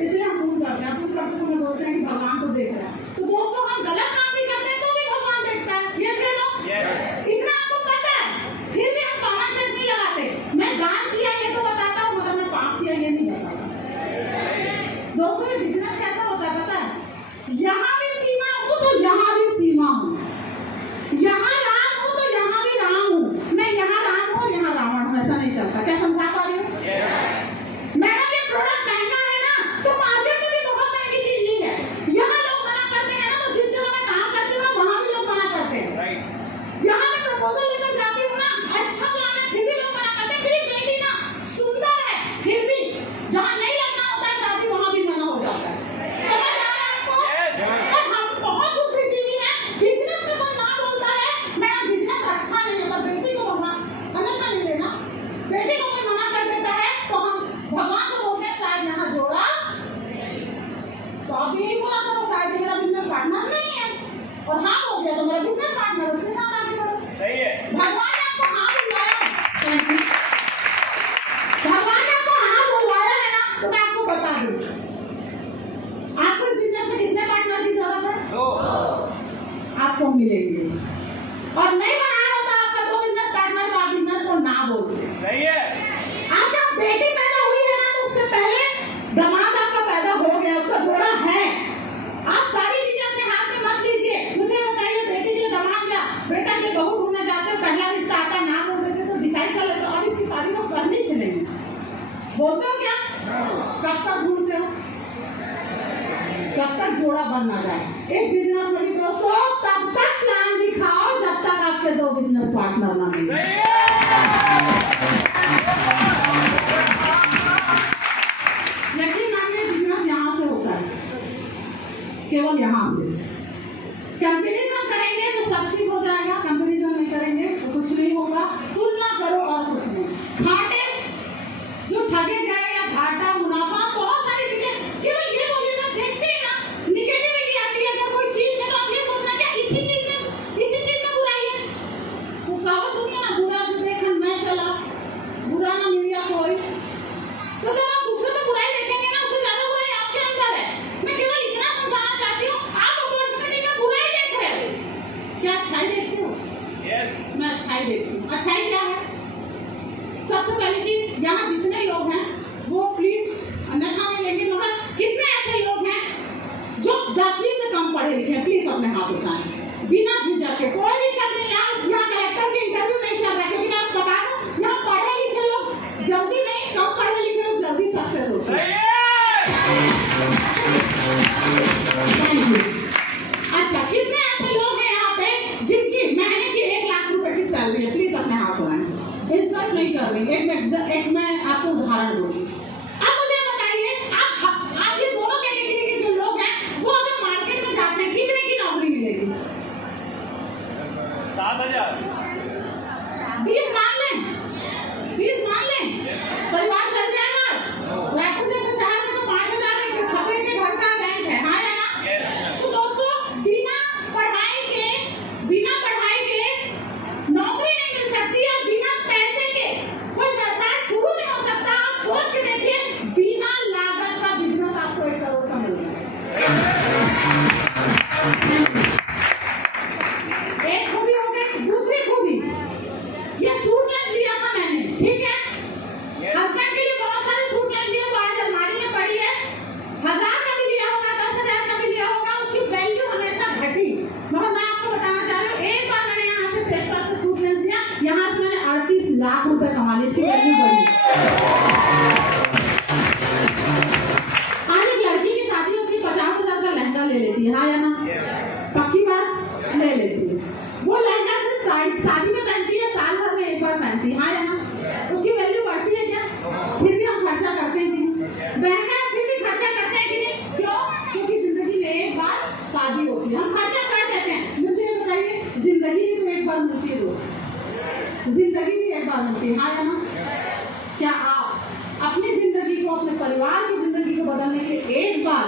इसलिए हम पूर्ण करते हैं। पूर्ण करते समय बोलते हैं कि भगवान को देख रहा है। तो दोस्तों हम गलत काम भी करते हैं तो भी भगवान देखता है। यस या नो? इतना आपको पता है, फिर भी हम कॉमन सेंस नहीं लगाते। मैं दान किया ये तो बताता हूँ, मगर मैं पाप किया ये नहीं बताता। दोस्तों ये बिजनेस कैसा होता है पता है? यहाँ भी सीमा हूँ तो यहाँ भी सीमा हूँ, यहाँ राम हूँ तो यहाँ भी राम हूँ, मैं यहाँ राम हूँ और यहाँ रावण हूँ। ऐसा नहीं चलता। क्या समझा पा रही हूँ? मैडम ये प्रोडक्ट महंगा है ना, तो मार्केट में भी बहुत महंगी चीज नहीं है। यहाँ लोग मना करते हैं ना, तो जिस जगह मैं काम करती हूँ ना, वहाँ भी लोग मना करते हैं। यहाँ मैं प्रपोजल लेकर जाती हूँ ना, अच्छा प्लान है, फिर भी लोग मना करते हैं। मेरी बेटी ना सुंदर है, फिर भी जहाँ नहीं लगना होता है शादी, वहाँ भी मना हो जाता है। समझ आ रहा है आपको? और हम बहुत बुद्धिजीवी हैं। बिजनेस में कोई ना बोलता है मेरा बिजनेस अच्छा नहीं है, पर बेटी को भगवान गलत नहीं लेना। बेटी को कोई मना कर देता है तो हम भगवान से बोलते हैं शायद यहाँ जोड़ा, तो आप यही बोला करो शायद मेरा बिजनेस पार्टनर नहीं है, और हाँ हो गया तो मेरा बिजनेस पार्टनर, उसके साथ आगे बढ़ो। भगवान ने आपको हाँ बुलवाया, भगवान ने आपको हाँ बुलवाया है ना, तो मैं आपको बता दूं, आपको इस बिजनेस में कितने पार्टनर की जरूरत है? आपको मिलेंगे। और नहीं बनाया होता आपका 2 बिजनेस पार्टनर, तो आप बिजनेस को ना बोलते। आप जब बेटी पैदा हुई है ना, तो उससे पहले दामाद आपका पैदा हो गया, उसका जोड़ा है। आप सारी चीजें अपने हाथ में मत लीजिए। मुझे बताइए बेटी के लिए दामाद या बेटा के बहू ढूंढने जाते हो, पहला रिश्ता आता है, ना बोल देते तो डिसाइड कर लेते हो अब इसकी शादी तो करनी चाहिए, बोलते हो क्या? कब तक ढूंढते हो? जब तक जोड़ा बन ना जाए। इस बिजनेस में भी दोस्तों तब तक प्लान दिखाओ जब तक आपके 2 बिजनेस पार्टनर ना मिले। यकीन मानिए बिजनेस यहाँ से होता है, केवल यहाँ से। कंपैरिजन करेंगे तो सब चीज हो जाएगा, कंपैरिजन नहीं करेंगे तो कुछ नहीं होगा। तुलना करो और कुछ नहीं। घाटे जो ठगे गए या घाटा मुनाफा, बहुत सारी चीजें, केवल ये बोलिएगा देखते हैं ना, निगेटिविटी आती है अगर कोई चीज में, तो आप ये सोचना क्या इसी चीज में थैंक यू। अच्छा, कितने ऐसे लोग हैं यहाँ पे जिनकी महीने की 1 लाख रुपए की सैलरी है? प्लीज अपने हाथ उठाएं। इंसल्ट नहीं कर रही, एक मैं आपको उदाहरण दूंगी। अब मुझे बताइए, आप ये दोनों कैटेगरी के जो लोग हैं वो अगर मार्केट में जाते हैं कितने की नौकरी मिलेगी? 7,000। 20 मान लें, 20 मान लें, परिवार चल जाएगा। रायपुर जैसे शहर में तो 5,000 के खपे के घर का रेंट है, हाँ या ना? तो दोस्तों, बिना पढ़ाई के नौकरी नहीं मिल सकती और बिना पैसे के कोई व्यवसाय शुरू नहीं हो सकता। आप सोच के देखिए, बिना लागत का बिजनेस आपको 1 करोड़ का मिल रहा है। एक खूबी हो गई। दूसरी खूबी, ये सूट लिया था मैंने, ठीक है? हस्बैंड के लिए बहुत सारे सूट लिए, वो आज अलमारी में पड़ी है। 1,000 का भी लिया होगा, 10,000 का भी लिया होगा, उसकी वैल्यू हमेशा घटी। मगर मैं आपको बताना चाह रही हूँ, एक बार मैंने यहाँ से सेट से सूट लिया, यहाँ से मैंने 38 लाख रुपए कमा लिए, इसकी वैल्यू बढ़ी। आज एक लड़की की शादी होती है, 50,000 का लहंगा ले लेती है, हाँ या ना? पक्की बात, ले लेती है। वो लहंगा सिर्फ शादी में पहनती है, साल भर में 1 बार पहनती है, हाँ या ना? उसकी वैल्यू बढ़ती है क्या? फिर भी हम खर्चा करते हैं कि नहीं? बहन फिर भी खर्चा करते हैं कि नहीं? क्यों? क्योंकि जिंदगी में 1 बार शादी होती है, हम खर्चा कर देते हैं। मुझे ये बताइए, जिंदगी भी तो 1 बार मिलती है दोस्त, जिंदगी भी 1 बार मिलती है, हाँ या ना? क्या आप अपनी जिंदगी को, अपने परिवार की जिंदगी को बदलने के लिए 1 बार,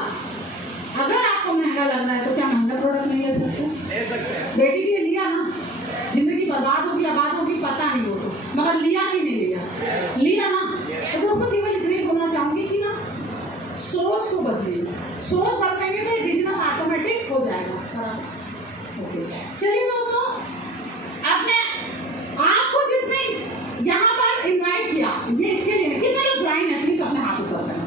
अगर आपको महंगा लग रहा है तो क्या महंगा प्रोडक्ट नहीं ले सकते? ले सकते हैं। बेटी के लिया ना, जिंदगी बर्बाद होगी आबाद होगी पता नहीं हो, तो मगर लिया कि नहीं लिया ना? तो दोस्तों, केवल इतने बोलना चाहूंगी कि ना, सोच को बदलिए। सोच बदलेंगे तो ये बिजनेस ऑटोमेटिक हो जाएगा। ओके, चलिए दोस्तों, आपने आपको जिसने यहाँ पर इनवाइट किया, ये इसके लिए कितने लोग ज्वाइन है? प्लीज अपने हाथ ऊपर करें।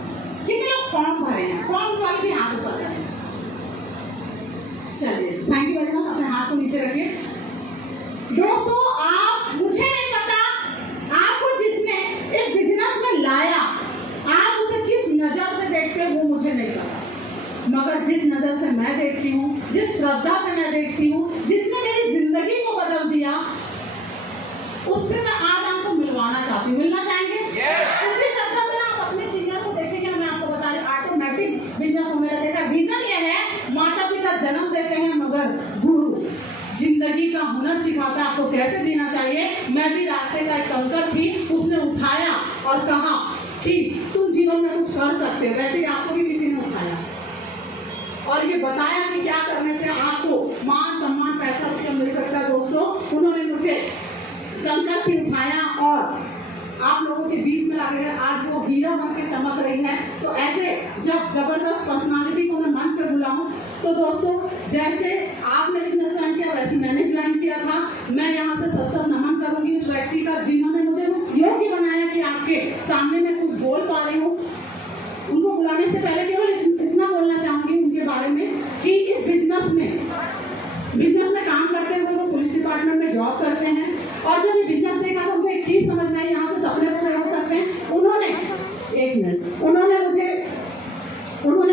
कितने लोग फॉर्म भरे हैं? फॉर्म वाले भी हाथ ऊपर करें। चलिए, थैंक यू वेरी मच। अपने हाथ को नीचे रखिए। दोस्तों, आप, मुझे नहीं पता आपको जिसने इस बिजनेस में लाया, आप उसे किस नजर से देखते हो, वो मुझे नहीं पता। मगर जिस नजर से मैं देखती हूँ, जिस श्रद्धा से मैं देखती हूँ, जिसने मेरी जिंदगी को बदल दिया, उससे मैं आज आपको मिलवाना चाहती हूँ। मिलना चाहेंगे? उसी श्रद्धा से आप अपने सीनियर को देखेंगे। मैं आपको बता रही, ऑटोमेटिक बिजनेस होने लगेगा। रीजन ये है, माता पिता जन्म देते हैं मगर गुरु जिंदगी का हुनर सिखाता है आपको कैसे जीना चाहिए। मैं भी रास्ते का एक कंकर थी, उसने उठाया और कहा कि तुम जीवन में कुछ कर सकते हो। वैसे ही आपको भी किसी ने उठाया और ये बताया कि क्या करने से आपको मान सम्मान पैसा रुपया मिल सकता है। दोस्तों, उन्होंने मुझे कंकर भी उठाया और आप लोगों के बीच में लाके आज वो हीरा बन के चमक रही है। तो ऐसे जब जबरदस्त पर्सनालिटी को मैं मंच पे बुलाऊं, तो दोस्तों, जैसे आपने बिजनेस ज्वाइन किया वैसे मैंने ज्वाइन किया था। मैं यहाँ से सत्संग नमन करूंगी उस व्यक्ति का जिन्होंने मुझे उस योग्य बनाया कि आपके सामने मैं कुछ बोल पा रही हूँ। उनको बुलाने से पहले केवल इतना बोलना चाहूंगी उनके बारे में कि इस बिजनेस में काम करते हुए वो पुलिस डिपार्टमेंट में जॉब करते हैं। और जब ये बिजनेस देखा तो उनको एक चीज समझ में आई, यहाँ से सपने पूरे हो सकते हैं। उन्होंने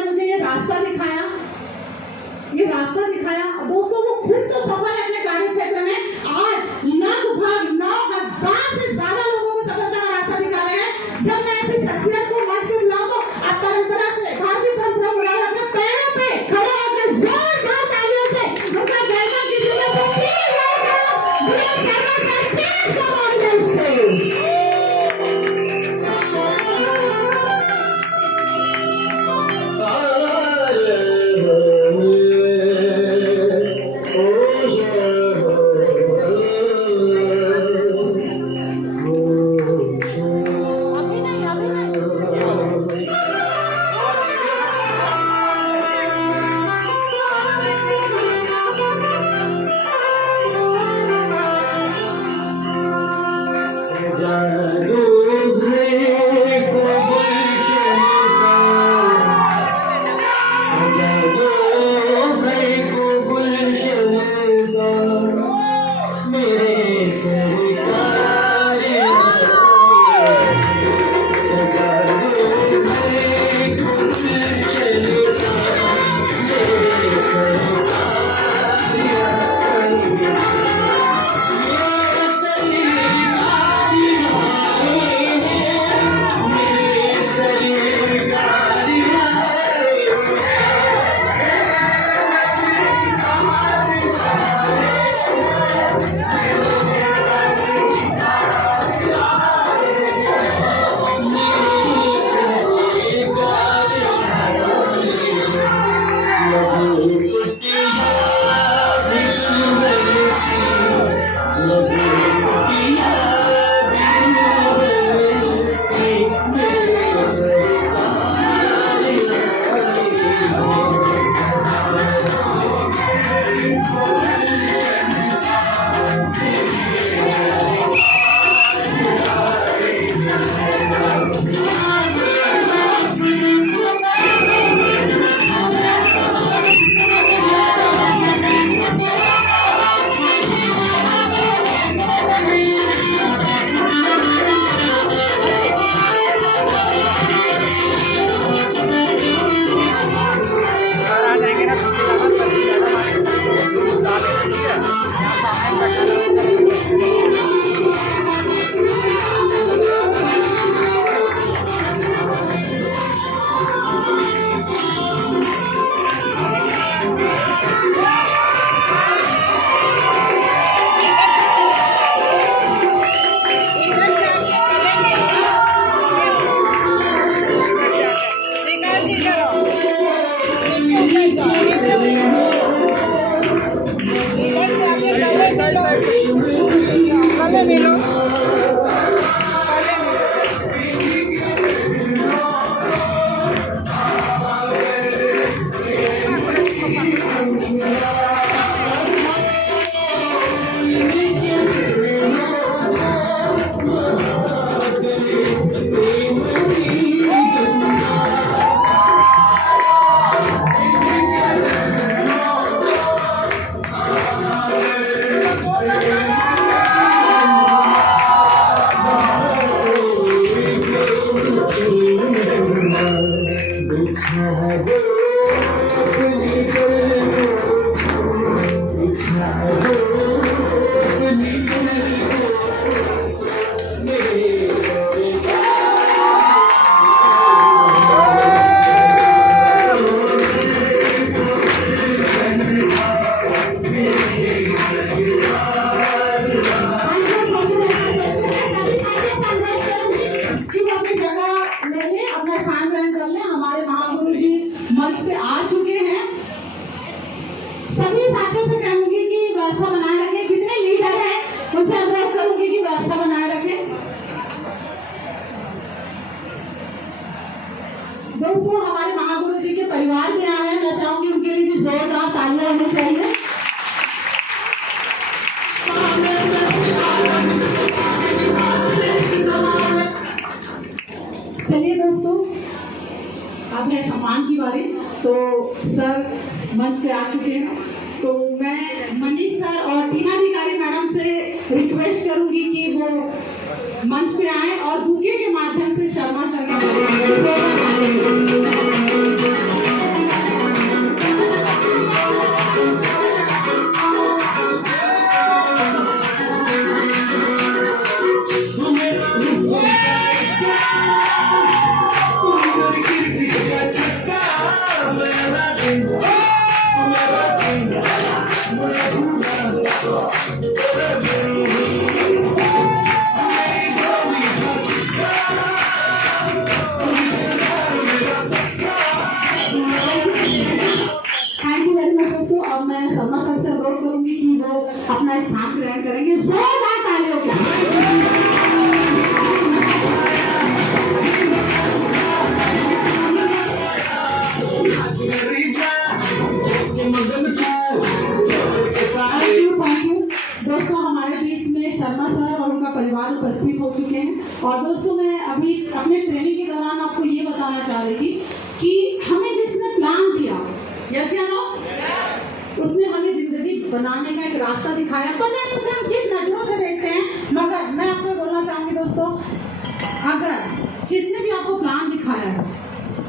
मुझे ये रास्ता दिखाया। और दोस्तों, वो खुद तो सफल है अपने कार्य क्षेत्र में। आज लगभग 9,000 से ज्यादा लोगों को सफलता का रास्ता दिखा रहे हैं। जब मैं ऐसी शख्सियत को मंच पे बुलाऊं तो आप परंपरा से, भारतीय परंपरा बुलाओ, अपने पैरों पे खड़े होकर जोरदार तालियों से उनका वेलकम कीजिएगा। So please welcome dear service and please come on the stage. मंच पे आ चुके हैं। सभी साथियों से कहूंगी कि व्यवस्था बनाए रखें। जितने लीडर हैं उनसे अनुरोध करूंगी कि व्यवस्था बनाए रखें। दोस्तों, हमारे महागुरु जी के परिवार में आए हैं, मैं चाहूंगी उनके लिए भी जोरदार तालियां होनी चाहिए। चलिए दोस्तों, अब है सम्मान की बारी। तो सर मंच पे आ चुके हैं, तो मैं मनीष सर और टीना अधिकारी मैडम से रिक्वेस्ट करूंगी कि वो मंच पे आए और बुके के माध्यम से शर्मा सर अपना स्थान ग्रहण करेंगे। जोरदार तालियों के दोस्तों, हमारे बीच में शर्मा सर और उनका परिवार उपस्थित हो चुके हैं। और दोस्तों, मैं अभी अपने ट्रेनिंग के दौरान आपको ये बताना चाह रही थी कि हमें जिसने प्लान दिया, यस या नो, उसने हमें जिंदगी बनाने का एक रास्ता दिखाया। पता नहीं उसे हम किस नजरों से देखते हैं, मगर मैं आपको बोलना चाहूंगी दोस्तों, अगर जिसने भी आपको प्लान दिखाया है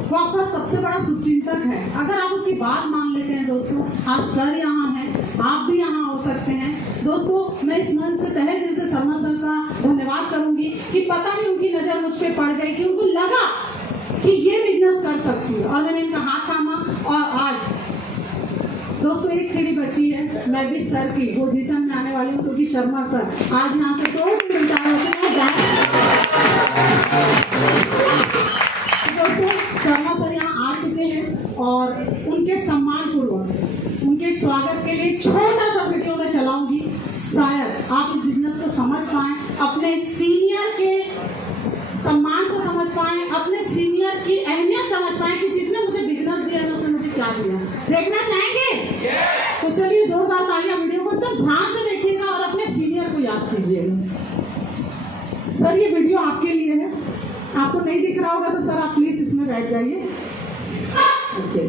वो आपका सबसे बड़ा शुभचिंतक है। अगर आप उसकी बात मान लेते हैं दोस्तों, आज सर यहाँ हैं, आप भी यहाँ हो सकते हैं। दोस्तों, मैं इस मन से तहे दिल से शर्मा सर का धन्यवाद करूंगी कि पता नहीं उनकी नजर मुझ पे पड़ गई कि उनको लगा कि ये बिजनेस कर सकती है, और मैंने इनका हाथ थामा। और आज दोस्तों एक सीढ़ी बची है, मैं भी सर की पोजीशन में आने वाली हूँ, क्योंकि शर्मा सर आज यहाँ से दोस्तों शर्मा सर यहाँ आ चुके हैं और उनके सम्मान पूर्वक उनके स्वागत के लिए छोटा सा वीडियो में चलाऊंगी। शायद आप इस बिजनेस को समझ पाएं, अपने सीनियर के सम्मान को समझ पाएं, अपने सीनियर की अहमियत समझ पाएं कि जिसने मुझे बिजनेस दिया है उसने मुझे क्या दिया। देखना चाहेंगे? तो चलिए जोरदार तालियां। वीडियो को एकदम ध्यान से देखिएगा और अपने सीनियर को याद कीजिएगा। सर, ये वीडियो आपके लिए है। आपको नहीं दिख रहा होगा तो सर आप प्लीज इसमें बैठ जाइए। ओके।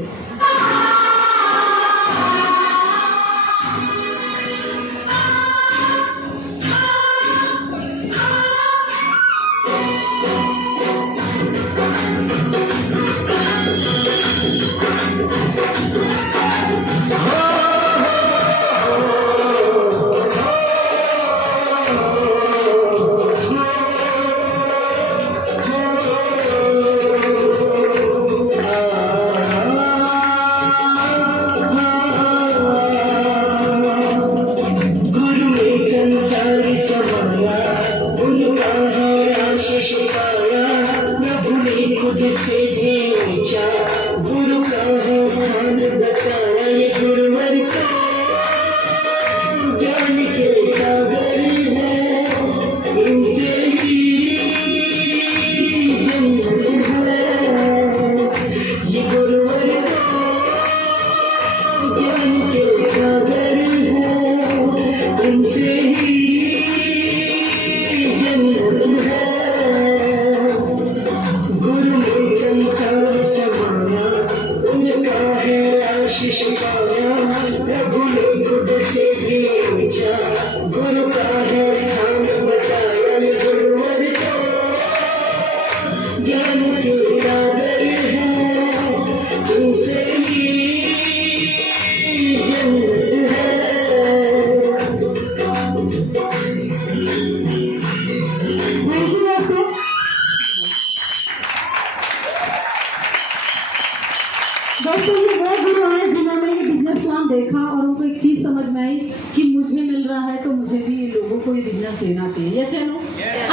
दोस्तों, ये वो गुरु हैं जिन्होंने ये बिजनेस प्लान देखा और उनको एक चीज समझ में आई कि मुझे मिल रहा है तो मुझे भी ये लोगों को ये बिजनेस देना चाहिए। यस या नो?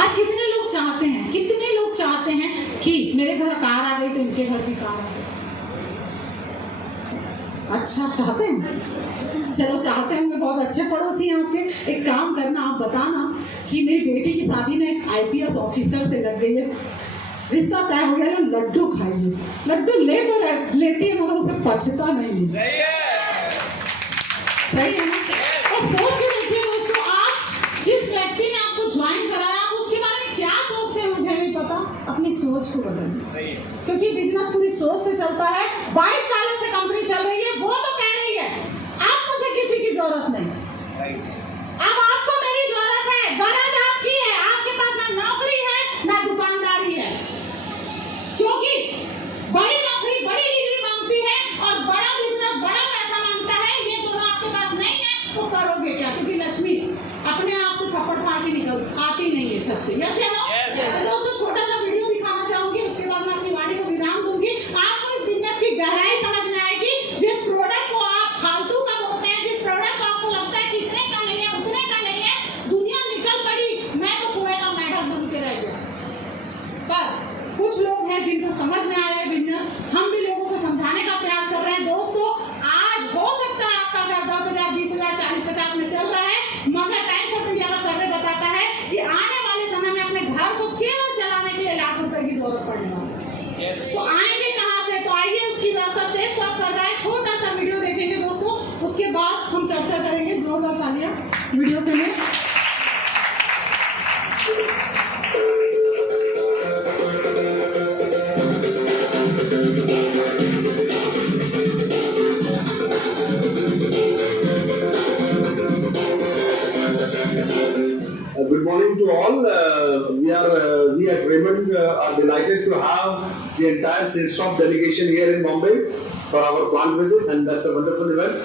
आज कितने लोग चाहते हैं कि मेरे घर कार आ गई तो इनके घर भी कार आ जाए। अच्छा चाहते हैं, चलो चाहते हैं, बहुत अच्छे पड़ोसी हैं आपके। एक काम करना, आप बताना कि मेरी बेटी की शादी ना एक IPS ऑफिसर से लग गई है, रिश्ता तय हो गया है, लड्डू खाएंगे। लड्डू लेती है मगर उसे पचता नहीं है। सही है ना? और सोच के देखिए दोस्तों, आप जिस व्यक्ति ने आपको ज्वाइन कराया, आप उसके बारे में क्या सोचते हैं मुझे नहीं पता। अपनी सोच को बदलिए, क्योंकि बिजनेस पूरी सोच से चलता है। 22 सालों से कंपनी चल रही है, वो तो कह रही है अब मुझे किसी की जरूरत नहीं, अब आपको मेरी जरूरत है। गरज आपकी है, आपके पास ना नौकरी है ना दुकानदारी है, क्योंकि बड़ी नौकरी बड़ी डिग्री मांगती है और बड़ा बिजनेस बड़ा पैसा मांगता है। ये दोनों आपके पास नहीं है तो करोगे क्या? क्योंकि लक्ष्मी अपने आप को छप्पड़ फाड़ के निकल आती नहीं है छत से। यस या नो? दोस्तों छोटा सा वीडियो दिखाना चाहूंगी, उसके बाद मैं अपनी वाणी को विराम दूंगी। आपको इस बिजनेस की गहराई समझ में आएगी। जिस प्रोडक्ट को आप फालतू का बोलते हैं, जिस प्रोडक्ट को आपको लगता है कि इतने का नहीं है उतने का नहीं है, दुनिया निकल पड़ी, मैं तो कुएं का मेढक बन के रह गया। पर कुछ लोग हैं जिनको समझ में आया है बिजनेस, हम भी लोगों को समझाने का प्रयास कर रहे हैं। दोस्तों आज हो सकता है आपका घर 10,000, 20,000, 40, 50 में चल रहा है, मगर टाइम्स ऑफ इंडिया का सर्वे बताता है कि आने वाले समय में अपने घर को केवल चलाने के लिए लाख रुपए की जरूरत पड़ने वाली है। तो आएंगे कहाँ से? तो आइए उसकी व्यवस्था सेफ शॉप कर रहा है। छोटा सा वीडियो देखेंगे दोस्तों, उसके बाद हम चर्चा करेंगे। जोरदार तालियां वीडियो के लिए। Good morning to all. We at Raymond are delighted to have the entire sales shop delegation here in Bombay for our plant visit, and that's a wonderful event.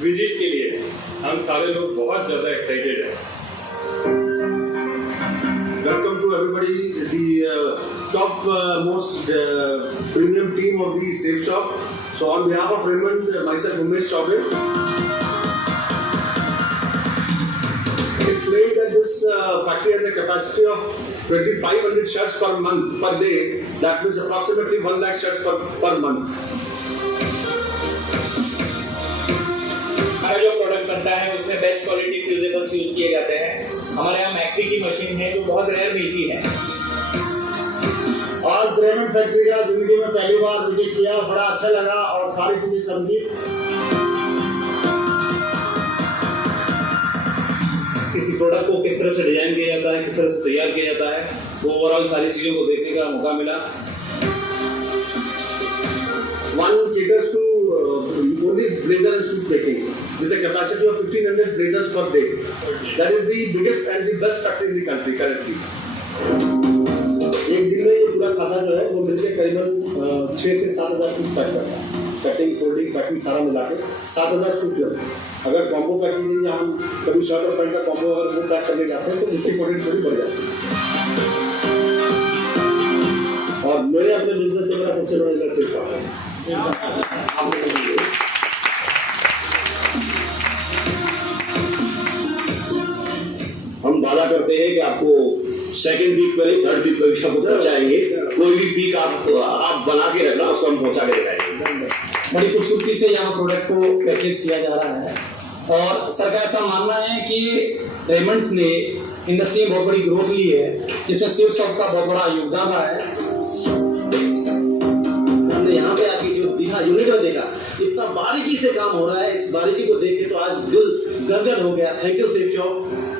Visit के लिए हम सारे लोग बहुत ज़्यादा एक्साइटेड हैं। Welcome to everybody, the top most premium team of the Safe Shop. So on behalf of Raymond, myself Umesh Chaubey, it's claimed that this factory has a capacity of 2,500 shirts per month, per day. That means approximately 1 lakh shirts per month. हमारा जो प्रोडक्ट बनता है उसमें बेस्ट क्वालिटी फ्यूजेबल्स यूज किए जाते हैं। हमारे यहाँ मैक्री की मशीन है जो बहुत रेयर मिलती है। आज रेमंड फैक्ट्री का जिंदगी में पहली बार विजिट किया, बड़ा अच्छा लगा और सारी चीजें समझी। किसी प्रोडक्ट को किस तरह से डिजाइन किया जाता है, किस तरह से तैयार किया जाता है, वो ओवरऑल सारी चीजों को देखने का मौका मिला। One caters to only blazer and suit making with a capacity of 1,500 blazers per day. That is the biggest and the best factory in the country currently. एक दिन में ये पूरा खाता जो है वो मिलकर करीबन 6 से 7,000 पीस पैक करता है। कटिंग, फोल्डिंग, पैकिंग सारा मिला के 7,000 सूट जो है। अगर कॉम्बो पैकिंग या हम कभी शर्ट और पैंट का कॉम्बो अगर वो पैक करने जाते हैं तो उसकी क्वालिटी थोड़ी बढ़ जाती है। और मेरे अपने बिजनेस से मेरा सबसे बड़ा इधर सिर्फ है। हम वादा करते हैं कि आपको सेकंड वीक में, थर्ड वीक में भी आपको पहुंचाएंगे। कोई भी वीक आप बना के रखना, उसको हम पहुंचा के दिखाएंगे। बड़ी खूबसूरती से यहाँ प्रोडक्ट को पैकेज किया जा रहा है और सर का ऐसा मानना है कि रेमंड्स ने इंडस्ट्री में बहुत बड़ी ग्रोथ ली है, जिसमें सेफ शॉप का बहुत बड़ा योगदान रहा है। हमने यहाँ पे आके जो दिखा, यूनिट में देखा, इतना बारीकी से काम हो रहा है। इस बारीकी को देख के तो आज दिल गदगद हो गया। Thank you safe shop,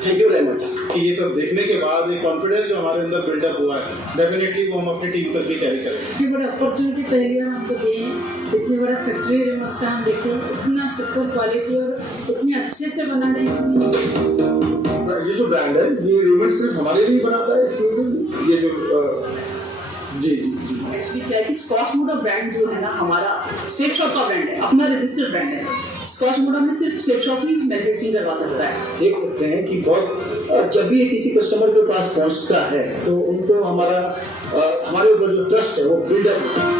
thank you Raymond. कि ये सब देखने के बाद एक कॉन्फिडेंस जो हमारे अंदर बिल्डअप हुआ है, डेफिनेटली वो हम अपनी टीम तक भी कैरी करेंगे। इतनी बड़ी अपॉर्चुनिटी पहली बार हमको दिए हैं, इतनी बड़ा फैक्ट्री रेमंड्स का हम देखे, इतना सुपर क्वालिटी और इतनी अच्छे से बना रहे हैं। ये जो ब्रांड है, ये रेमंड सिर्फ हमारे लिए बनाता है। ये जो जी जी जी एक्चुअली क्या है कि स्कॉच मोटर ब्रांड जो है ना, हमारा सेफ शॉप का ब्रांड है, अपना रजिस्टर्ड ब्रांड है। स्कॉच मोडा में सिर्फ सेफ शॉप ही मैन्युफैक्चरिंग करवा सकता है। देख सकते हैं कि बहुत जब भी ये किसी कस्टमर के पास पहुंचता है तो उनको हमारे ऊपर जो ट्रस्ट है वो बिल्डअप होता है।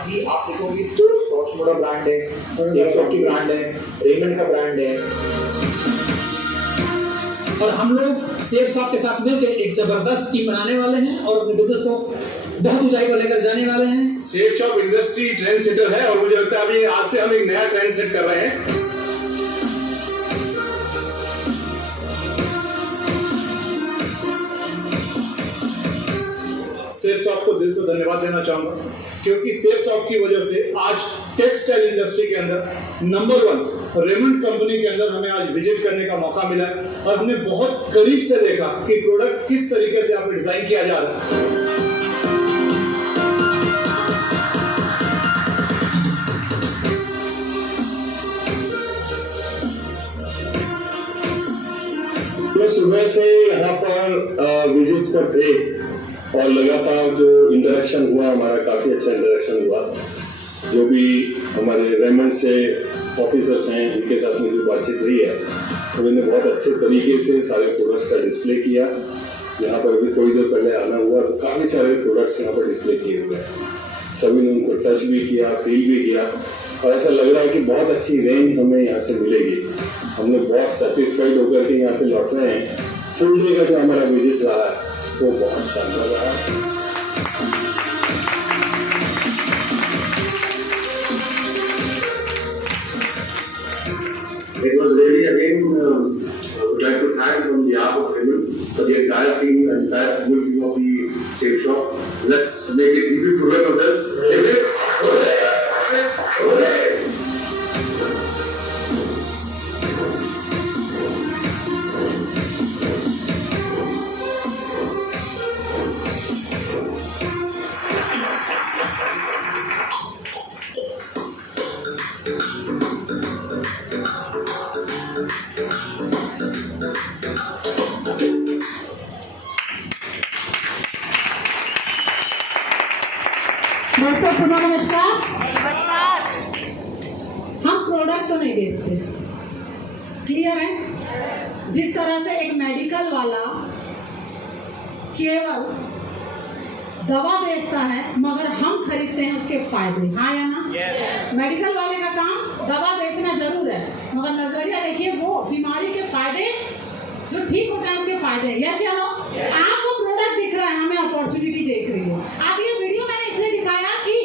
अभी आप देखोगे तो स्कॉच मोडा ब्रांड है, सेफ शॉप की ब्रांड है, रेमंड का ब्रांड है, और हम लोग सेफ शॉप के साथ मिलकर एक जबरदस्त टीम बनाने वाले हैं और अपने बिजनेस को बहुत ऊंचाई पर लेकर जाने वाले हैं। Safe shop industry trend setter है और मुझे लगता है अभी आज से हम एक नया ट्रेंड सेट कर रहे हैं। सेफ शॉप को दिल से धन्यवाद देना चाहूंगा क्योंकि सेफ शॉप की वजह से आज टेक्सटाइल इंडस्ट्री के अंदर नंबर 1 रेमंड कंपनी के अंदर हमें आज विजिट करने का मौका मिला है और हमने बहुत करीब से देखा कि प्रोडक्ट किस तरीके से यहाँ पे डिजाइन किया जा रहा है। सुबह से यहाँ पर विजिट पर थे और लगातार जो इंटरेक्शन हुआ हमारा काफी अच्छा इंटरेक्शन हुआ। जो भी हमारे रेमंड से ऑफिसर्स हैं उनके साथ में जो बातचीत हुई है तो उन्होंने बहुत अच्छे तरीके से सारे प्रोडक्ट्स का डिस्प्ले किया। यहाँ पर भी थोड़ी देर पहले आना हुआ तो काफ़ी सारे प्रोडक्ट्स यहाँ पर डिस्प्ले किए हुए हैं। सभी ने उनको टच भी किया, फील भी किया और ऐसा लग रहा है कि बहुत अच्छी रेंज हमें यहाँ से मिलेगी। हम लोग बहुत सेटिस्फाइड होकर के यहाँ से लौट रहे हैं। फुल डे का जो हमारा विजिट रहा है वो बहुत शानदार रहा। It was really again, I would like to thank on behalf of Raymond for the entire team and entire whole team of the Safe Shop. Let's make it even together of this. दोस्तों पुनः नमस्कार। हम प्रोडक्ट तो नहीं बेचते, क्लियर है। जिस तरह से एक मेडिकल वाला केवल दवा बेचता है मगर हम खरीदते हैं उसके फायदे, हाँ या ना? मेडिकल वाले का काम दवा बेचना जरूर है मगर नजरिया देखिए वो बीमारी के फायदे जो ठीक होते हैं उसके फायदे। यस या नो? आपको प्रोडक्ट दिख रहा है, हमें अपॉर्चुनिटी देख रही है। आप ये वीडियो मैंने इसलिए दिखाया कि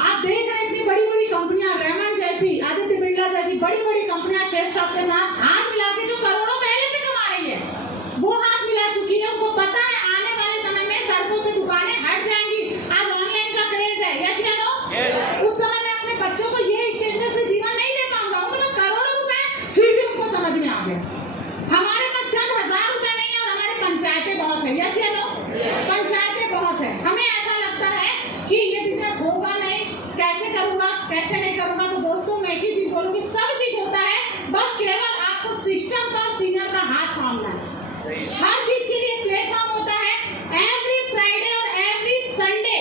आप देख रहे हैं इतनी बड़ी बड़ी कंपनियां, रेमंड जैसी, आदित्य बिरला जैसी बड़ी बड़ी कंपनियां सेफ शॉप के साथ हाथ मिला के जो करोड़ों पहले से कमा रही है वो हाथ मिला चुकी है। उनको पता है आने वाले समय में सड़कों से दुकानें हट जाएंगी। आज ऑनलाइन का क्रेज है, यस या नो? उस समय मैं अपने बच्चों को ये स्टैंडर्ड से जीवन नहीं दे पाऊंगा। उनके पास करोड़ों रुपए फिर भी उनको समझ में आ गया हमारे पास चंद हजार रुपए नहीं है और हमारी पंचायतें बहुत है, यस या नो? पंचायतें बहुत है। हमें ऐसा लगता है कि ये बिजनेस होगा नहीं, कैसे करूंगा, कैसे नहीं करूंगा। तो दोस्तों मैं एक ही चीज बोलूंगी, सब चीज होता है, बस केवल आपको सिस्टम का और सीनियर का हाथ थामना है। हर चीज के लिए प्लेटफॉर्म होता है। एवरी फ्राइडे और एवरी संडे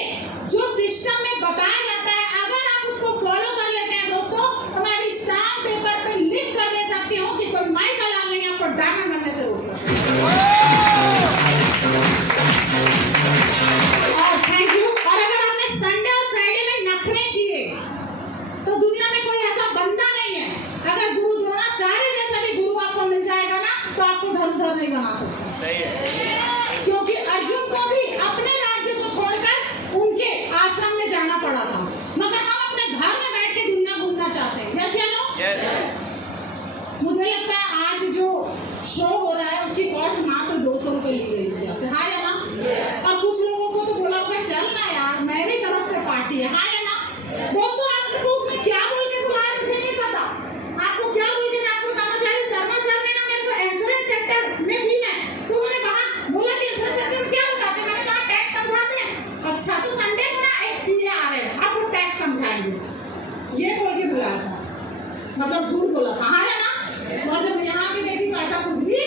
जो सिस्टम में बताया जाता है अगर आप उसको फॉलो कर लेते हैं दोस्तों तो मैं अभी स्टाम्प पेपर पे लिख कर दे सकती हूँ कि कोई माइक लाल नहीं आपको डायमंड बनने से रोक सकता है। Thank you. और अगर आपने संडे और फ्राइडे में नखरे किए तो दुनिया में कोई ऐसा बंदा नहीं है, अगर गुरु द्रोणाचार्य जैसा भी गुरु आपको मिल जाएगा ना तो आपको धर्मधर नहीं बना सकता। क्योंकि अर्जुन को भी अपने राज्य को छोड़कर उनके आश्रम में जाना पड़ा था मगर हम अपने घर में बैठ के दुनिया घूमना चाहते हैं, यस या नो? मुझे लगता है आज जो शो हो रहा है उसकी कॉस्ट मात्र 200 रुपए ली गई है आपसे, हाँ या ना? और कुछ लोगों को तो बोला होगा चल ना यार मेरी तरफ से पार्टी है, हाँ या ना? दोस्तों आपको उसमें क्या बोल के बुलाया मुझे नहीं पता। आपको क्या बोल के मैं आपको बताना चाह रही हूँ। शर्मा सर ने ना मेरे को इंश्योरेंस सेक्टर में थी मैं तो उन्होंने कहा बोला कि इंश्योरेंस सेक्टर में क्या बताते हैं। मैंने कहा टैक्स समझाते हैं। अच्छा तो संडे को ना एक सीए आ रहे हैं आपको टैक्स समझाएंगे, ये बोल के बुलाया था, मतलब झूठ बोला था, हाँ या ना? और जब यहाँ की देखी तो ऐसा कुछ भी,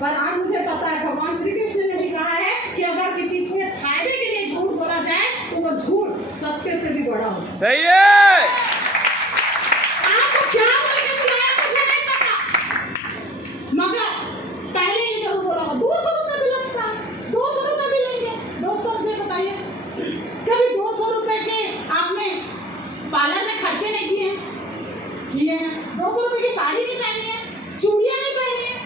पर आज मुझे पता है भगवान श्री कृष्ण ने भी कहा है कि अगर किसी के फायदे के लिए झूठ बोला जाए तो वो झूठ सत्य से भी बड़ा होता है। सही है। आपको क्या बोल के बुलाया मुझे नहीं पता, मगर पहले ये जरूर बोला 200 रुपये भी लगता है, 200 रुपये भी लेंगे। दोस्तों मुझे बताइए, कभी 200 रुपये के आपने पार्लर में खर्चे नहीं किए हैं? 200 रुपये की साड़ी नहीं पहनी है, चूड़ियाँ नहीं पहनी है।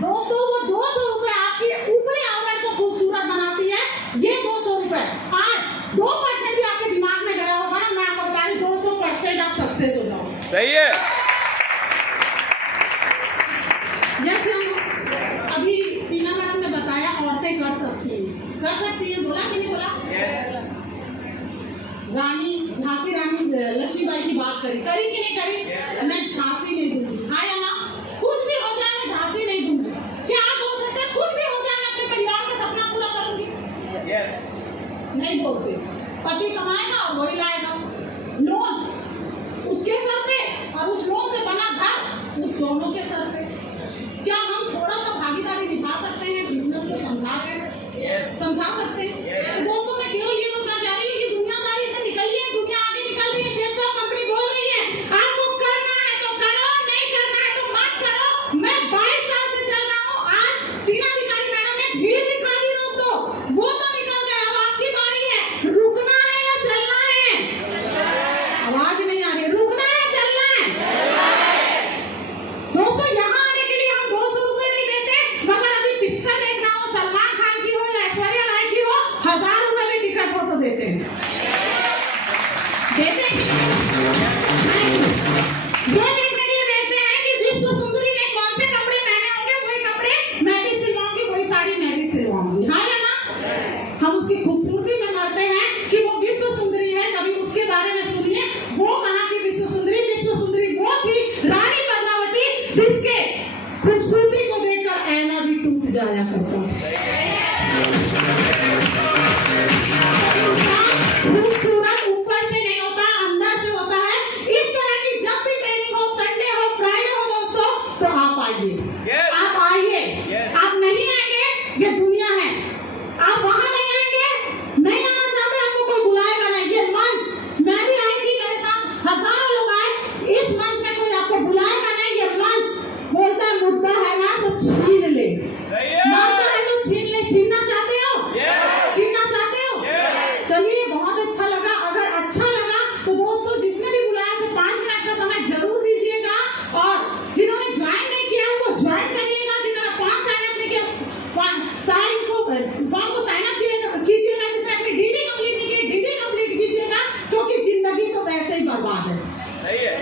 दोस्तों वो 200 रुपये आपकी ऊपरी आवरण को खूबसूरत बनाती है। ये 200 रुपये आज 2% भी आपके दिमाग में गया होगा ना, मैं आपको बता रही 200% आप सक्सेस हो जाओ। सही है। जैसे अभी टीना मैडम ने बताया औरतें कर सकती हैं, बोला कि नहीं बोला? रानी झांसी रानी लक्ष्मीबाई की बात करी कि नहीं करी? मैं झांसी नहीं दूंगी, हाँ या ना? कुछ भी हो जाए मैं झांसी नहीं दूंगी। क्या आप बोल सकते हैं कुछ भी हो जाए मैं अपने परिवार का सपना पूरा करूंगी? नहीं बोलते। पति कमाएगा और वही लाएगा, लोन उसके सर पे और उस लोन से बना घर उस दोनों के सर पे। क्या हम थोड़ा सा भागीदारी निभा सकते हैं, बिजनेस को समझा सकते हैं? तो दोस्तों मैं केवल ये बोलना चाह रही हूँ कि दुनियादारी से निकलिए, दुनिया आगे निकल रही है। सेल्स ऑफ कंपनी बोल रही है आपको करना है तो करो, नहीं करना है तो मत करो। मैं 22 साल से चल रहा हूँ। आज टीना अधिकारी मैडम ने भीड़ दिखा दी दोस्तों, वो तो निकल गए, अब आपकी बारी है। रुकना है या चलना है? आवाज नहीं आ रही, रुकना है चलना है? दोस्तों यहाँ आने के लिए हम 200 रुपए नहीं देते, मगर अभी पिक्चर देखना हो सलमान खान की हो या ऐश्वर्या राय की हो, 1000 रुपए भी टिकट हो तो देते हैं। ये देखने के लिए देते हैं कि विश्व सुंदरी ने कौन से कपड़े पहने होंगे, वही कपड़े मैं भी सिलवाऊंगी, वही साड़ी मैं भी सिलवाऊंगी, हाँ या ना? हम उसकी खूबसूरती में मरते हैं कि वो विश्व सुंदरी है। कभी उसके बारे में सुनिए, वो कहाँ की विश्व सुंदरी वो थी रानी पद्मावती, जिसके खूबसूरती को देखकर ऐना भी टूट जाया करता। खूबसूरत ऊपर से नहीं होता, अंदर से होता है। इस तरह की जब भी ट्रेनिंग हो, संडे हो, फ्राइडे हो दोस्तों, तो आप आइए, आप आइए। आप नहीं आएंगे, ये दुनिया है। आप वहां नहीं आएंगे, नहीं आना चाहते, आपको कोई बुलाएगा नहीं। ये मंच, मैं भी आई थी, मेरे साथ हजारों लोग आए। इस मंच में कोई आपको बुलाएगा नहीं। ये मंच बोलता है मुद्दा है ना तो छीन ले, मारता है तो छीन ले। छीनना चाहते हो? छीनना चाहते हो? चलिए, बहुत अच्छा लगा। अगर अच्छा लगा तो दोस्तों जिसने भी बुलाया उसे 5 मिनट का समय जरूर दीजिएगा, और जिन्होंने ज्वाइन नहीं किया वो ज्वाइन करिएगा। जिन्होंने फॉर्म साइन अप नहीं किया फॉर्म को साइन अप कीजिएगा। जिसने अपनी डीडी कंप्लीट नहीं की डीडी कंप्लीट कीजिएगा, क्योंकि जिंदगी तो वैसे ही बर्बाद है।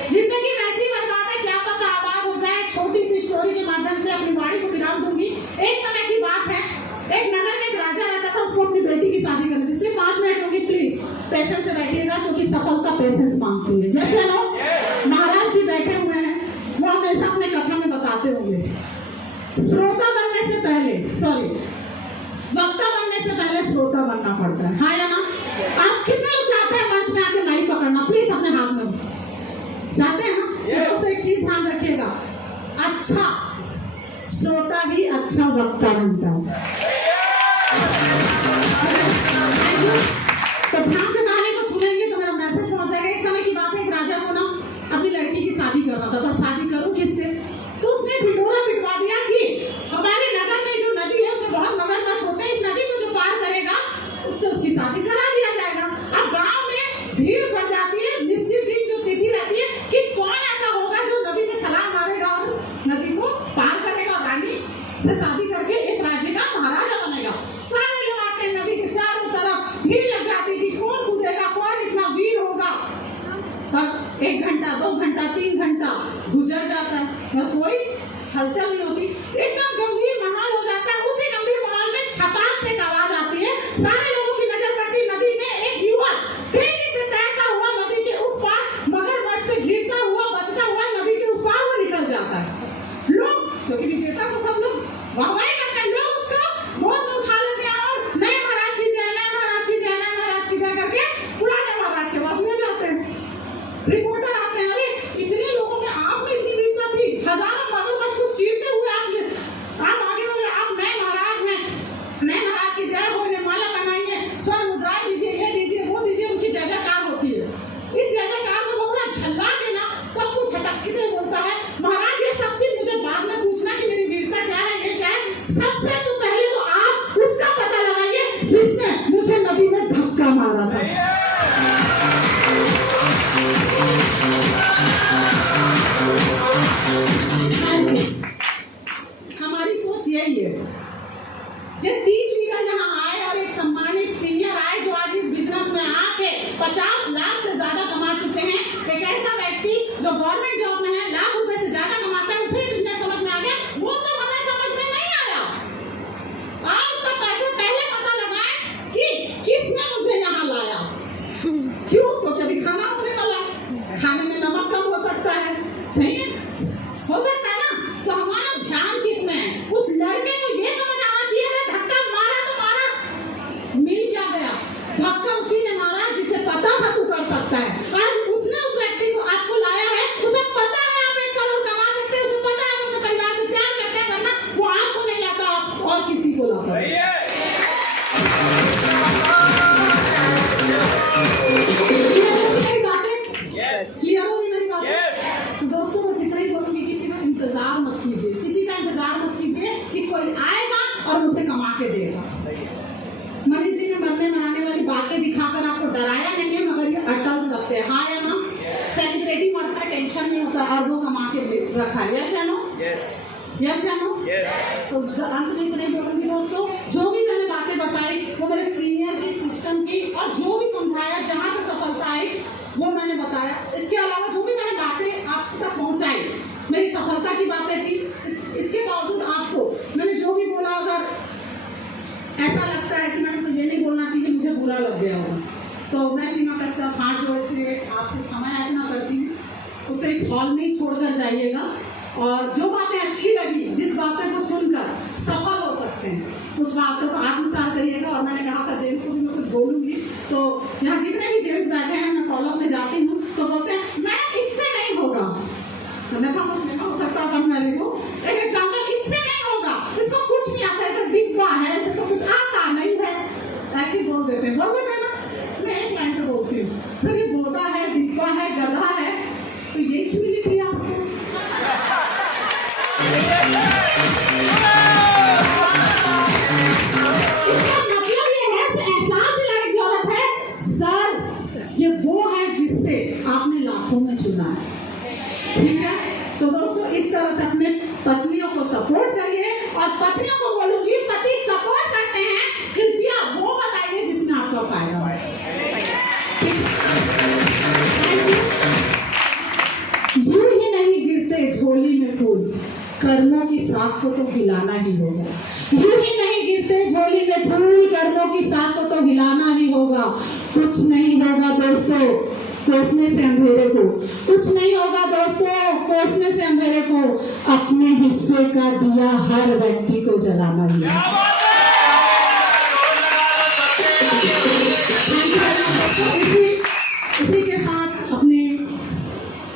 जिंदगी वैसे ही बर्बाद है, क्या पता आबाद हो जाए। छोटी सी स्टोरी के माध्यम से अपनी वाणी को विराम दूंगी। एक समय की बात है, एक नगर में एक राजा रहता था, उसको अपनी बेटी की शादी करनी थी। सिर्फ 5 मिनट होगी, प्लीज पेशेंस से बैठिएगा, क्योंकि सफलता पेशेंस मांगती है। जैसे लोग महाराज जी बैठे हुए हैं, वो हमेशा अपने कथा में बताते होंगे, श्रोता बनने से पहले वक्ता बनने से पहले श्रोता बनना पड़ता है, हाँ या ना? आप कितने लोग चाहते हैं मंच में आके माइक पकड़ना? प्लीज अपने हाथ में चाहते हैं ना? दोस्तों एक चीज ध्यान रखिएगा, अच्छा श्रोता ही अच्छा वक्ता बनता है। तो ध्यान से कहानी को सुनेंगे तो मेरा मैसेज पहुंच जाएगा। एक समय की बात है, एक राजा को ना अपनी लड़की की शादी कर रहा था, पर शादी करूं किससे? तो उसने ढिंढोरा पिटवा दिया कि हमारे नगर में जो नदी है उसमें बहुत मगरमच्छ होते हैं, इस नदी को जो पार करेगा उससे उसकी शादी करा दिया जाएगा। अब गांव में भीड़ बढ़ जाती है, निश्चित दिन जो तिथि रहती है कि कौन ऐसा होगा जो नदी में छलांग मारेगा और नदी को पार करेगा और रानी से शादी करके इस राज्य का महाराजा बनेगा। सारे लोग आते हैं, नदी के चारों तरफ भीड़ लग जाती है कि कौन कूदेगा, कौन इतना वीर होगा। पर 1 घंटा 2 घंटा 3 घंटा गुजर जाता है और कोई हलचल नहीं होती। एकदम गंभीर माहौल हो जाता है। उसी गंभीर माहौल में छपाक से एक आवाज आती है, सारे लोगों की नजर पड़ती नदी में। एक युवक तेजी से तैरता हुआ नदी के उस पार, मगरमच्छ से घिरता हुआ बचता हुआ नदी के उस पार वो निकल जाता है। लोग, क्योंकि विजेता को सब लोग वाहवाही करते हैं, लोग उसको गोद में उठा लेते हैं और नए महाराज की जय, नए महाराज की जय, नए महाराज की जय करके पुराने महाराज के पास ले जाते हैं। रिपोर्टर आते हैं, अरे इतने लोगों में आप में इतनी वीरता थी, हजारों मगरमच्छ को चीरते हुए आप आगे बढ़ रहे, आप नए महाराज हैं, नए महाराज की जय हो, माला पहनाइए, स्वर्ण मुद्राएं दीजिए, ये दीजिए वो दीजिए, उनकी जय जयकार होती है। 50 लाख से ज्यादा कमा चुके हैं। एक ऐसा व्यक्ति जो गवर्नमेंट जॉब में है, लाख रुपए से ज्यादा कमाता है, उसे बिजनेस समझ में आ गया, वो सब हमें समझ में नहीं आया। आप उसका पैसे पहले पता लगाएं कि किसने मुझे यहाँ लाया। क्यों? तो कभी खाना होने वाला, खाने में नमक कम हो सकता है, नहीं हो सकता है ना। तो हमारा ध्यान किस में है? उस लड़के को ये समझ आना चाहिए, धक्का मारा तो मारा, मिल क्या गया? धक्का उसी ने मारा जिसे पता था तू कर सकता है। आज उसने उस व्यक्ति को आपको लाया है, उसे पता है आप 1 करोड़ कमा सकते हैं, उसे पता है अपने परिवार से प्यार करते हैं, वरना वो आपको नहीं लाता, आप और किसी को लाता। सही है। क्लियर होगी मेरी बात? तो दोस्तों बस इतना ही बोलूंगी, किसी का इंतजार मत कीजिए, किसी का इंतजार मत कीजिए कि कोई आएगा और मुझे कमा के देगा। मनीष जी ने मरने मराने वाली बातें दिखाकर आपको डराया नहीं है, मगर ये अटल सत्य है। हाँ या ना? सेलिब्रिटी मरता है, टेंशन नहीं होता, अरबों कमा के रखा है। यस या नो? यस या नो? तो अंत में इतना ही बोलूंगी दोस्तों, जो भी मैंने बातें बताई वो मेरे सीनियर की, सिस्टम की, और जो भी समझाया, जहाँ तक सफलता आई वो मैंने बताया। इसके अलावा जो भी मैंने बातें आप तक पहुंचाई, मेरी सफलता की बातें थी। इसके बावजूद आपको मैंने जो भी बोला, अगर ऐसा लगता है कि मैंने तो ये नहीं बोलना चाहिए, मुझे बुरा लग गया होगा, तो मैं सीमा कश्यप हाथ जोड़ के आपसे क्षमा याचना करती हूँ। उसे इस हॉल में ही छोड़कर जाइएगा, और जो बातें अच्छी लगी, जिस बातें को सुनकर सफल हो सकते हैं, उस बातों को आत्मसात करिएगा। और मैंने कहा था जेंट्स को भी मैं कुछ बोलूंगी, तो यहाँ जितने भी जेंट्स बैठे हैं, मैं फॉलो में जाती हूँ तो बोलते हैं मैडम इससे नहीं होगा, हो सकता अपन मैंने को एक एग्जाम्पल, इससे नहीं होगा, इसको कुछ नहीं आता है, तो डिब्बा है, इसे तो कुछ आता नहीं है, ऐसे बोल देते हैं ना। मैं एक लाइन पे बोलती हूँ, सर ये बोधा है, डिब्बा है, गधा है, तो ये चीज मिली थी आपको। ये वो है जिससे आपने लाखों में चुना है, ठीक है? तो दोस्तों इस तरह से अपने पत्नियों को सपोर्ट करिए, और पत्नियों को बोलूंगी, पति सपोर्ट करते हैं, कृपया वो बताइए जिसमें आपका फायदा हो। यूं ही नहीं गिरते झोली में फूल, कर्मों की साख को तो हिलाना ही होगा। यूं ही नहीं गिरते झोली में फूल, कर्मों की साख को तो हिलाना ही होगा। कुछ नहीं होगा दोस्तों कोसने से अंधेरे को, कुछ नहीं होगा दोस्तों कोसने से अंधेरे को, अपने हिस्से का दिया हर व्यक्ति को जलाना ही है। इसी के साथ अपने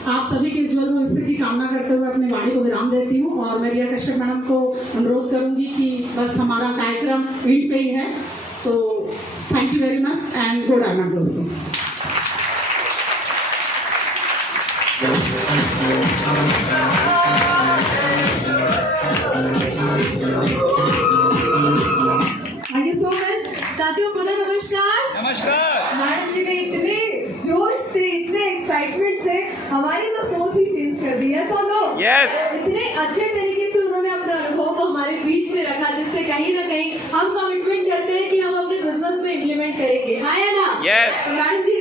आप सभी के उज्ज्वल भविष्य की कामना करते हुए अपने वाणी को विराम देती हूँ, और मैं रिया कश्यप मैडम को अनुरोध करूंगी कि बस हमारा कार्यक्रम एंड पे ही है, तो thank you very much and good afternoon दोस्तों। थैंक यू सो मच साथियों, पुनः नमस्कार। मैडम जी ने इतने जोश से, इतने एक्साइटमेंट से हमारी तो सोच ही चेंज कर दी है। तो नो इतने अच्छे तरीके से उन्होंने अपने अनुभव को हमारे बीच में रखा, जिससे कहीं ना कहीं हम कमिटमेंट करते हैं कि हम अपने बिजनेस में इम्प्लीमेंट करेंगे। हाँ या ना? मैडम जी